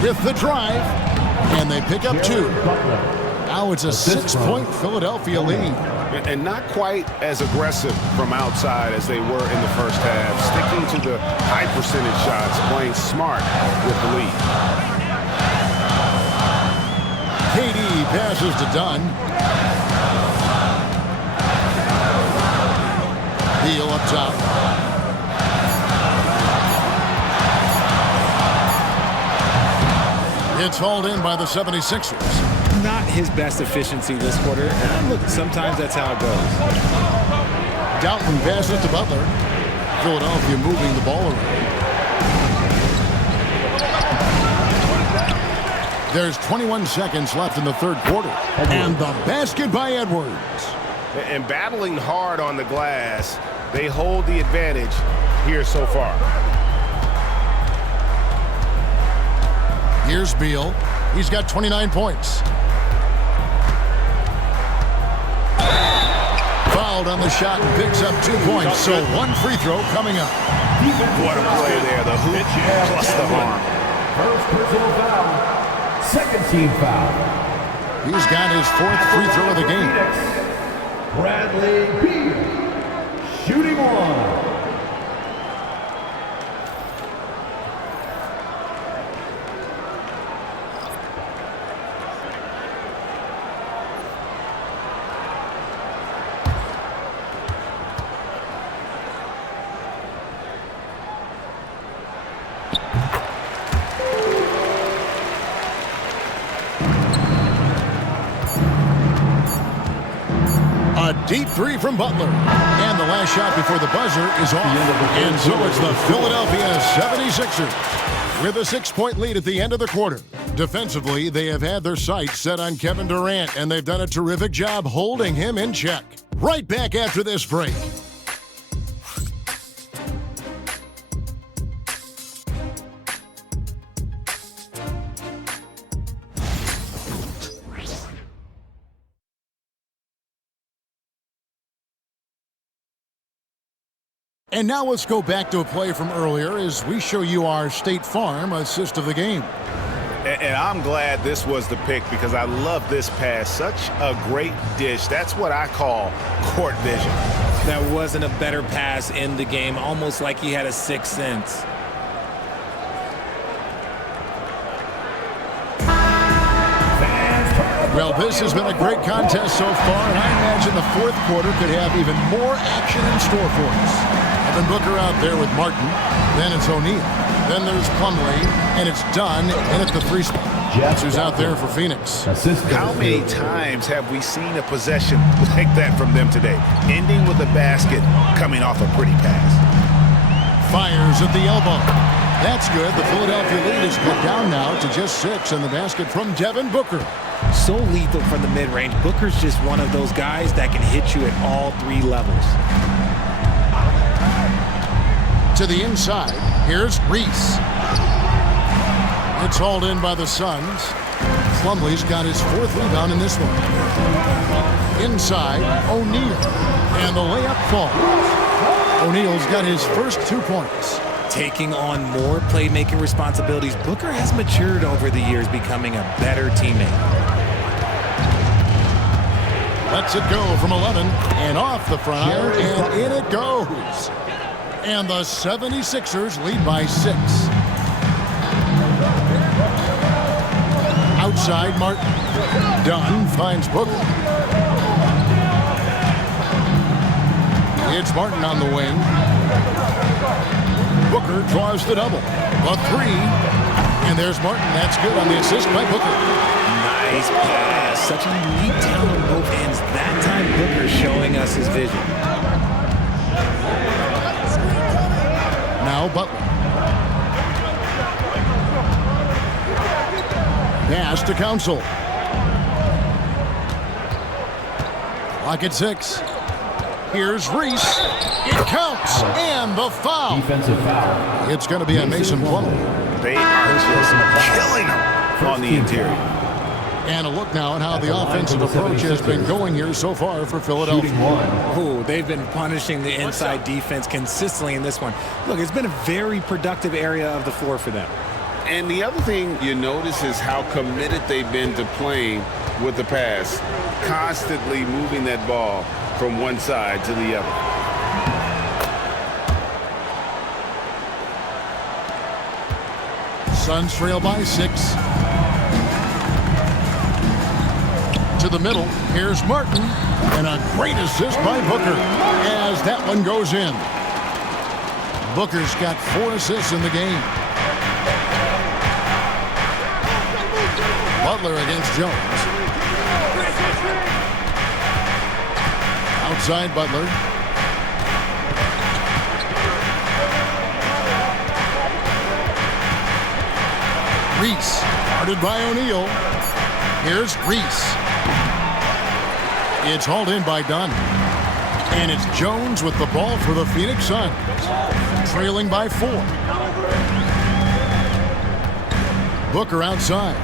with the drive, and they pick up 2. Now it's a 6-point Philadelphia lead. And not quite as aggressive from outside as they were in the first half, sticking to the high percentage shots, playing smart with the lead. passes to Dunn. Beal up top. It's hauled in by the 76ers. Not his best efficiency this quarter. And look, sometimes that's how it goes. Dalton passes to Butler. Philadelphia moving the ball around. There's 21 seconds left in the third quarter. And the basket by Edwards. And battling hard on the glass, they hold the advantage here so far. Here's Beal. He's got 29 points. Fouled on the shot and picks up 2 points. So one free throw coming up. What a play there. The hoop plus the arm. First personal foul. Second team foul. He's got his 4th free throw of the game. Bradley Beal. Shooting one. Deep three from Butler. And the last shot before the buzzer is off. And so it's the Philadelphia 76ers with a 6-point lead at the end of the quarter. Defensively, they have had their sights set on Kevin Durant, and they've done a terrific job holding him in check. Right back after this break. And now let's go back to a play from earlier as we show you our State Farm assist of the game. And I'm glad this was the pick because I love this pass. Such a great dish. That's what I call court vision. That wasn't a better pass in the game, almost like he had a sixth sense. Well, this has been a great contest so far, and I imagine the fourth quarter could have even more action in store for us. Evan Booker out there with Martin. Then it's O'Neal. Then there's Plumlee, and it's Dunn in at the 3 spot. That's who's out there for Phoenix. How many times have we seen a possession like that from them today? Ending with a basket, coming off a pretty pass. Fires at the elbow. That's good. The Philadelphia lead is cut down now to just 6, and the basket from Devin Booker. So lethal from the mid-range. Booker's just one of those guys that can hit you at all 3 levels. To the inside, here's Reese. It's hauled in by the Suns. Plumlee's got his 4th rebound in this one. Inside, O'Neal. And the layup falls. O'Neal's got his first 2 points. Taking on more playmaking responsibilities, Booker has matured over the years, becoming a better teammate. Lets it go from 11 and off the front iron, and in it goes. And the 76ers lead by 6. Outside, Martin. Dunn finds Booker. It's Martin on the wing. Booker draws the double. A 3. And there's Martin. That's good on the assist by Booker. Nice pass. Such a unique talent on both ends. That time, Booker showing us his vision. Now Butler. Pass to Council. Clock at 6. Here's Reese. It counts. And the foul. Defensive foul. It's going to be on Mason Plumlee. They are just killing him on the interior. And a look now at how the offensive approach has been going here so far for Philadelphia. Oh, they've been punishing the inside defense consistently in this one. Look, it's been a very productive area of the floor for them. And the other thing you notice is how committed they've been to playing with the pass, constantly moving that ball from one side to the other. Suns trail by 6. To the middle, here's Martin, and a great assist by Booker as that one goes in. Booker's got 4 assists in the game. Butler against Jones. Outside Butler. Reese, guarded by O'Neal. Here's Reese. It's hauled in by Dunn. And it's Jones with the ball for the Phoenix Suns. Trailing by 4. Booker outside.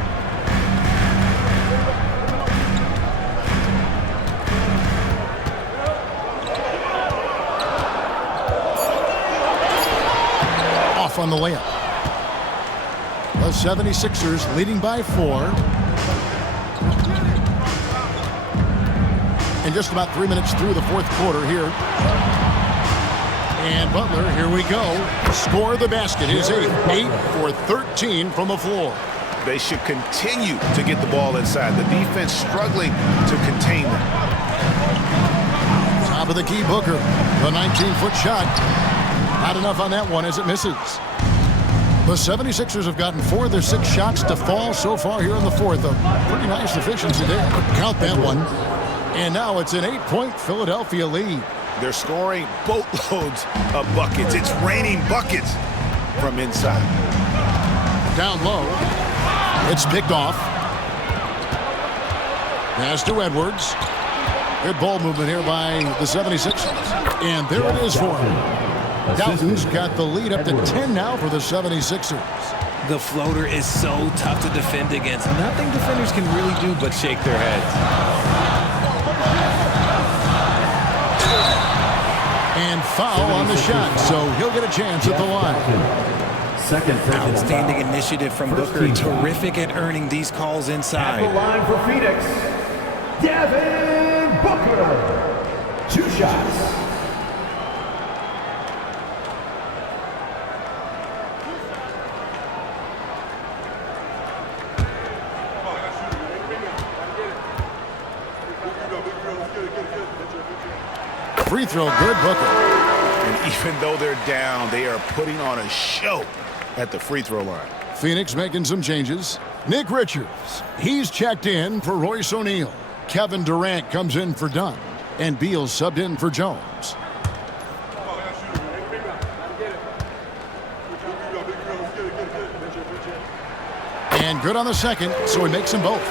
Off on the layup. The 76ers leading by 4. And just about 3 minutes through the fourth quarter here. And Butler, here we go. Score the basket. His 8th. 8 for 13 from the floor. They should continue to get the ball inside. The defense struggling to contain them. Top of the key, Booker. The 19-foot shot. Not enough on that one as it misses. The 76ers have gotten 4 of their 6 shots to fall so far here in the fourth. A pretty nice efficiency there. Count that one. And now it's an 8-point Philadelphia lead. They're scoring boatloads of buckets. It's raining buckets from inside. Down low. It's picked off. Pass to Edwards. Good ball movement here by the 76ers. And there it is for him. Dalton's got the lead up to 10 now for the 76ers. The floater is so tough to defend against. Nothing defenders can really do but shake their heads. And foul on the shot, so he'll get a chance at the line. Outstanding initiative from Booker. Terrific at earning these calls inside. At the line for Phoenix, Devin Booker. 2 shots. Free throw, good, Booker. And even though they're down, they are putting on a show at the free throw line. Phoenix making some changes. Nick Richards, he's checked in for Royce O'Neal. Kevin Durant comes in for Dunn. And Beal subbed in for Jones. And good on the second, so he makes them both.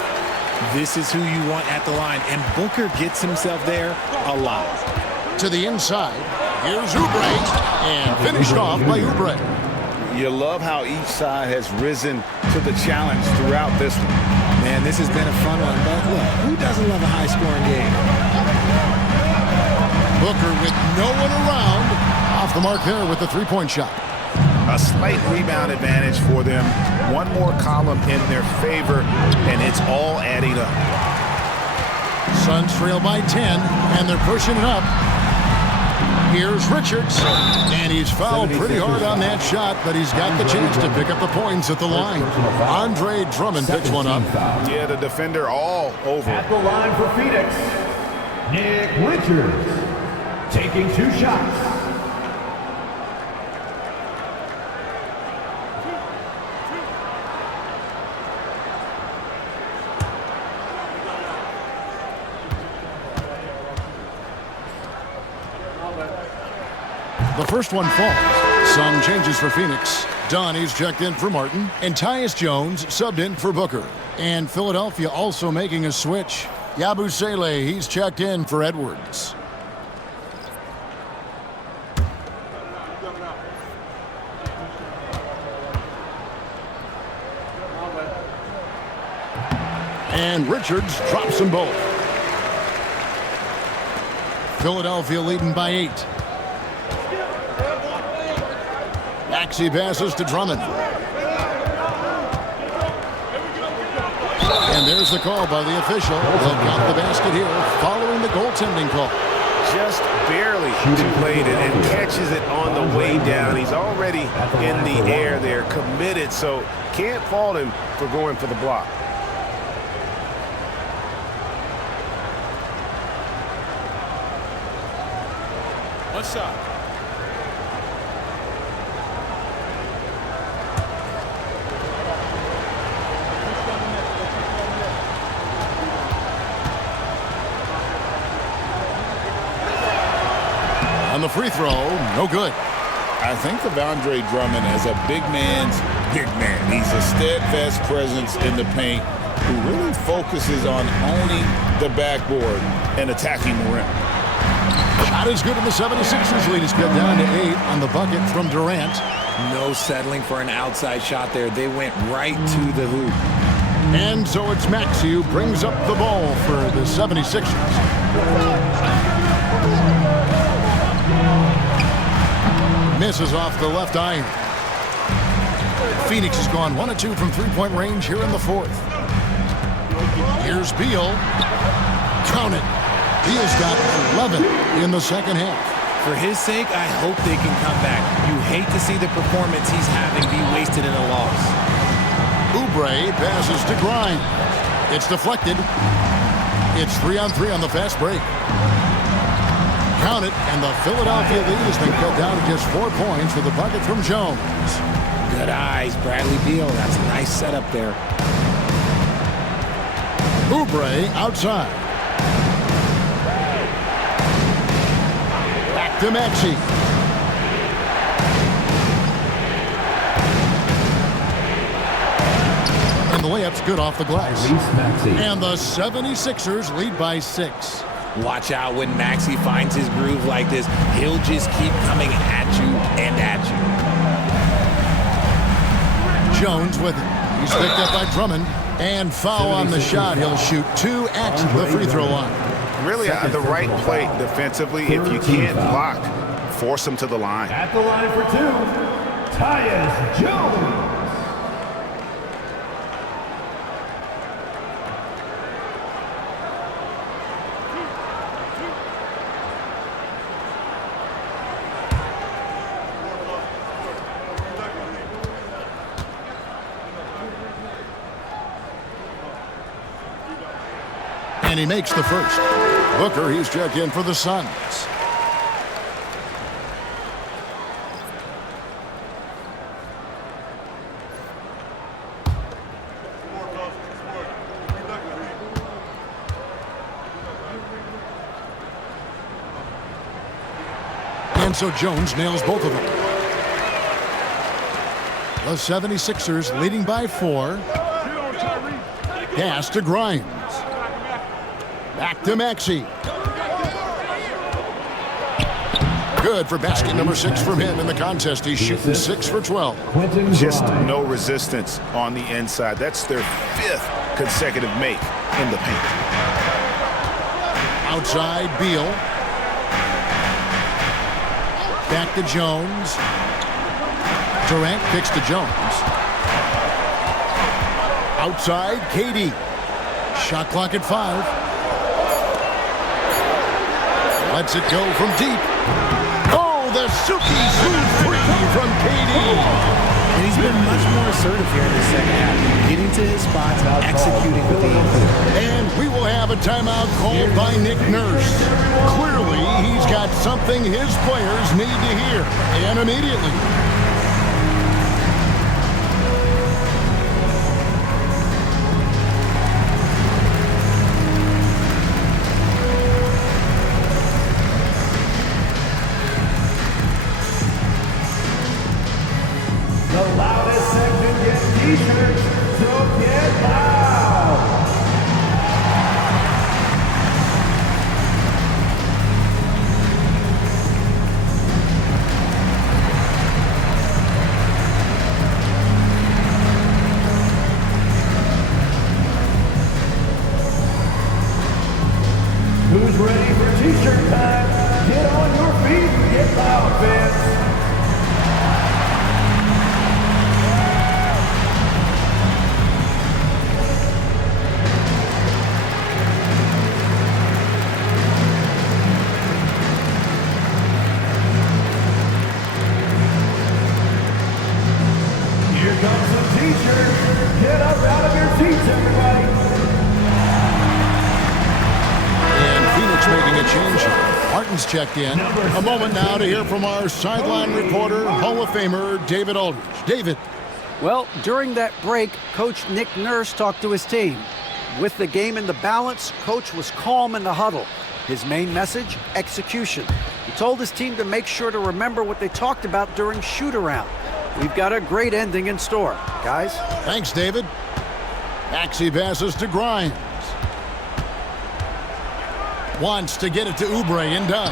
This is who you want at the line, and Booker gets himself there a lot. To the inside, here's Oubre, and finished off by Oubre. You love how each side has risen to the challenge throughout this one. Man, this has been a fun one, but look, who doesn't love a high-scoring game? Booker with no one around. Off the mark there with the three-point shot. A slight rebound advantage for them. One more column in their favor, and it's all adding up. Suns trail by 10, and they're pushing it up. Here's Richards, and he's fouled pretty hard on that shot, but he's got the chance to pick up the points at the line. Andre Drummond picks one up. Yeah, the defender all over. At the line for Phoenix, Nick Richards, taking 2 shots. The first one falls. Some changes for Phoenix. Donnie's checked in for Martin, and Tyus Jones subbed in for Booker. And Philadelphia also making a switch. Yabusele, he's checked in for Edwards. And Richards drops them both. Philadelphia leading by 8. Maxey passes to Drummond. And there's the call by the official. They'll count the basket here following the goaltending call. Just barely too late and catches it on the way down. He's already in the air there, committed, so can't fault him for going for the block. One shot. On the free throw, no good. I think of Andre Drummond as a big man's big man. He's a steadfast presence in the paint who really focuses on owning the backboard and attacking the rim. Shot is good, and the 76ers lead is cut down to 8 on the bucket from Durant. No settling for an outside shot there. They went right to the hoop. And so it's Maxey who brings up the ball for the 76ers. Misses off the left iron. Phoenix has gone 1 of 2 from three-point range here in the fourth. Here's Beal. Count it. Beal's got 11 in the second half. For his sake, I hope they can come back. You hate to see the performance he's having be wasted in a loss. Oubre passes to Grimes. It's deflected. It's 3-on-3 on the fast break. Count it, and the Philadelphia lead has been cut down to just 4 points with a bucket from Jones. Good eyes, Bradley Beal. That's a nice setup there. Oubre outside. Back to Maxey. And the layup's good off the glass. And the 76ers lead by 6. Watch out when Maxey finds his groove like this. He'll just keep coming at you and at you. Jones with it. He's picked up by Drummond. And foul on the shot. He'll shoot 2 at the free throw line. Really the right play defensively. If you can't block, force him to the line. At the line for 2, Tyus Jones. And he makes the first. Booker, he's checked in for the Suns. And so Jones nails both of them. The 76ers leading by 4. Pass to Grimes. Back to Maxey. Good for basket number 6 from him in the contest. He's shooting 6 for 12. Just no resistance on the inside. That's their 5th consecutive make in the paint. Outside, Beal. Back to Jones. Durant kicks to Jones. Outside, KD. Shot clock at 5. Lets it go from deep. Oh, the Suki Smooth 3 from KD. And he's been much more assertive here in the second half, getting to his spots, executing with ease. And we will have a timeout called by Nick Nurse. Clearly, he's got something his players need to hear, and immediately. Who's ready for t-shirt time? Get on your feet and get loud, fans. Here comes some t-shirts. Get up out of your seats, everybody. Phoenix making a change. Martin Titans checked in. A moment now to hear from our sideline reporter, Hall of Famer David Aldridge. David. Well, during that break, Coach Nick Nurse talked to his team. With the game in the balance, Coach was calm in the huddle. His main message, execution. He told his team to make sure to remember what they talked about during shoot-around. We've got a great ending in store, guys. Thanks, David. Maxey passes to Grimes. Wants to get it to Oubre and does.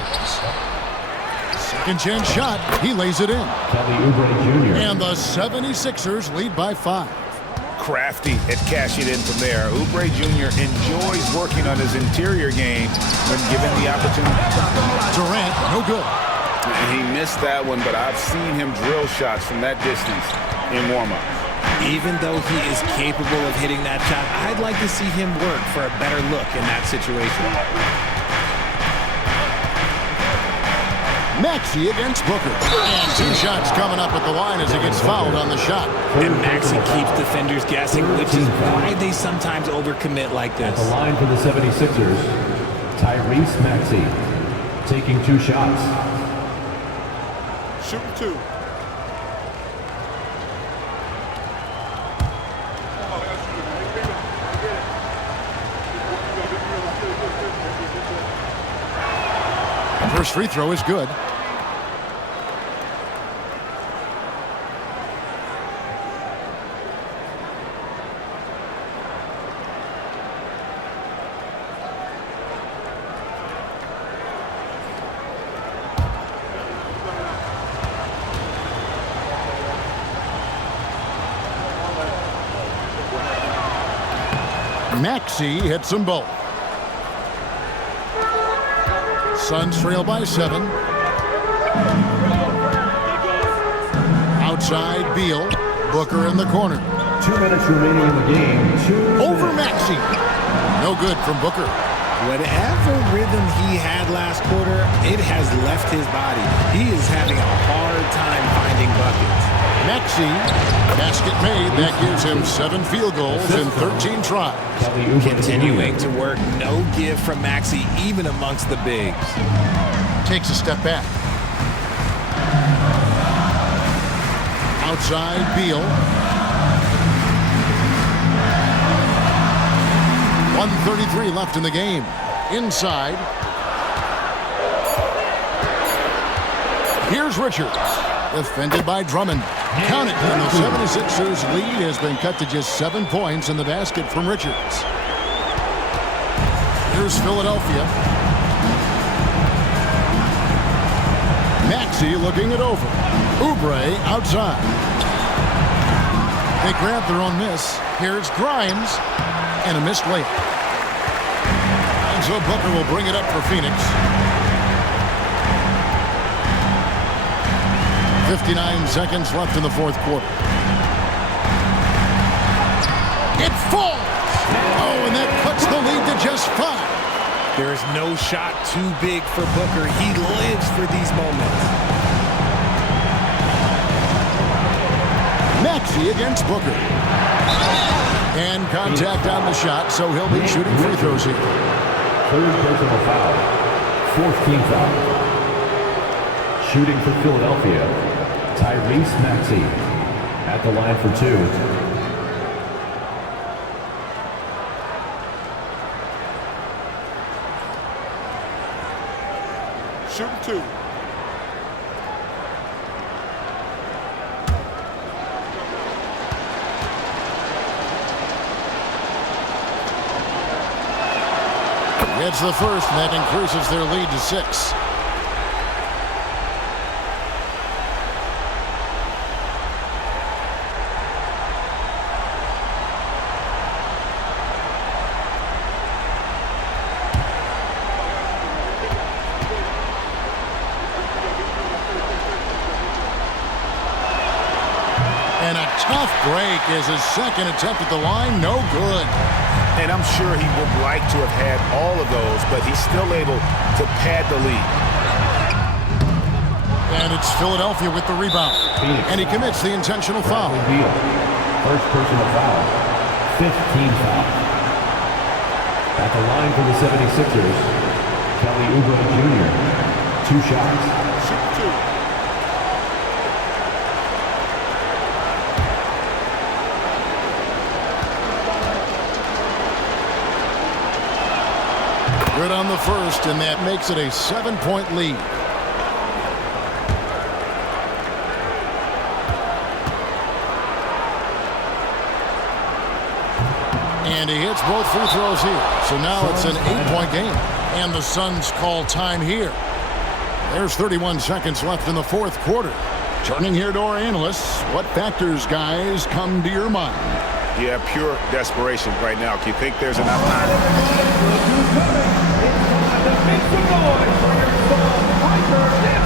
Second chance shot. He lays it in. Kelly Oubre Jr. And the 76ers lead by 5. Crafty at cashing in from there. Oubre Jr. enjoys working on his interior game when given the opportunity. Durant, no good. And he missed that one, but I've seen him drill shots from that distance in warm-up. Even though he is capable of hitting that shot, I'd like to see him work for a better look in that situation. Maxey against Booker. And 2 shots coming up at the line as he gets fouled on the shot. And Maxey keeps defenders guessing, which is why they sometimes overcommit like this. At the line for the 76ers, Tyrese Maxey taking 2 shots. Shooting 2. First free throw is good. Maxey hits them both. Suns trail by 7. Outside, Beal. Booker in the corner. 2 minutes remaining in the game. Over Maxey. No good from Booker. Whatever rhythm he had last quarter, it has left his body. He is having a hard time finding buckets. Maxey, basket made. That gives him 7 field goals in 13 tries. Continuing to work. No give from Maxey, even amongst the bigs. Takes a step back. Outside, Beal. 1:33 left in the game. Inside. Here's Richards. Defended by Drummond. Count it. And the 76ers lead has been cut to just 7 points in the basket from Richards. Here's Philadelphia. Maxey looking it over. Oubre outside. They grab their own miss. Here's Grimes. And a missed layup. And so Booker will bring it up for Phoenix. 59 seconds left in the fourth quarter. It falls! Oh, and that cuts the lead to just 5. There is no shot too big for Booker. He lives for these moments. Maxey against Booker. And contact on the shot, so he'll be shooting free throws here. 3rd personal foul. 4th team foul. Shooting for Philadelphia, Tyrese Maxey at the line for 2. Shooting 2. Gets the first, and that increases their lead to 6. And a tough break is his second attempt at the line. No good. And I'm sure he would like to have had all of those, but he's still able to pad the lead. And it's Philadelphia with the rebound. And he commits the intentional foul. First personal foul. 5th team foul. At the line for the 76ers, Kelly Oubre Jr. 2 shots. Shoot 2. Good on the first, and that makes it a 7-point lead. And he hits both free throws here. So now it's an 8-point game. And the Suns call time here. There's 31 seconds left in the fourth quarter. Turning here to our analysts, what factors, guys, come to your mind? Yeah, pure desperation right now. Do you think there's enough time? Make some noise for your son, Piper Dance.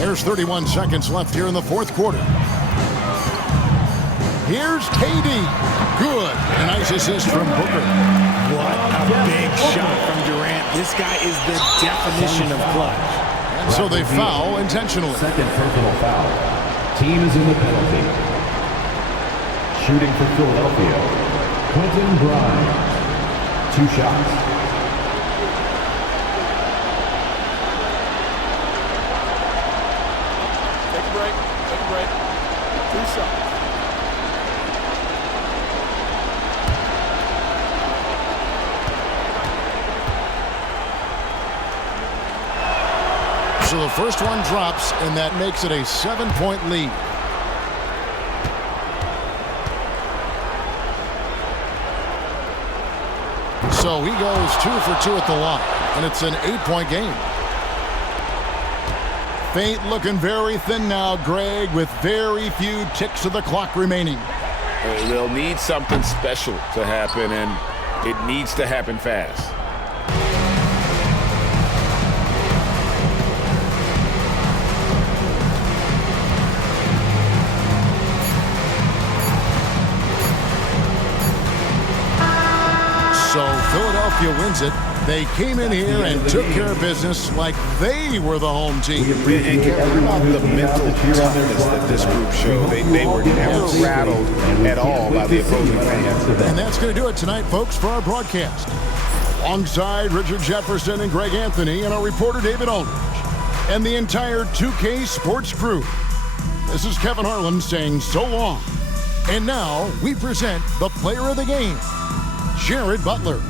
There's 31 seconds left here in the fourth quarter. Here's KD. Good. A nice assist from Booker. What a big shot from Durant. This guy is the definition of clutch. And so they foul intentionally. Second personal foul. Team is in the penalty. Shooting for Philadelphia, Quentin Grimes. 2 shots. So the first one drops, and that makes it a 7-point lead. So he goes 2 for 2 at the line, and it's an 8-point game. Feint looking very thin now, Greg, with very few ticks of the clock remaining. They'll need something special to happen, and it needs to happen fast. So Philadelphia wins it. They came in here and took care of business like they were the home team. And care about the mental toughness that this group showed. They were never rattled at all by the opposing fans. And that's going to do it tonight, folks, for our broadcast. Alongside Richard Jefferson and Greg Anthony and our reporter David Aldridge and the entire 2K Sports crew. This is Kevin Harlan saying so long. And now we present the player of the game, Jared Butler.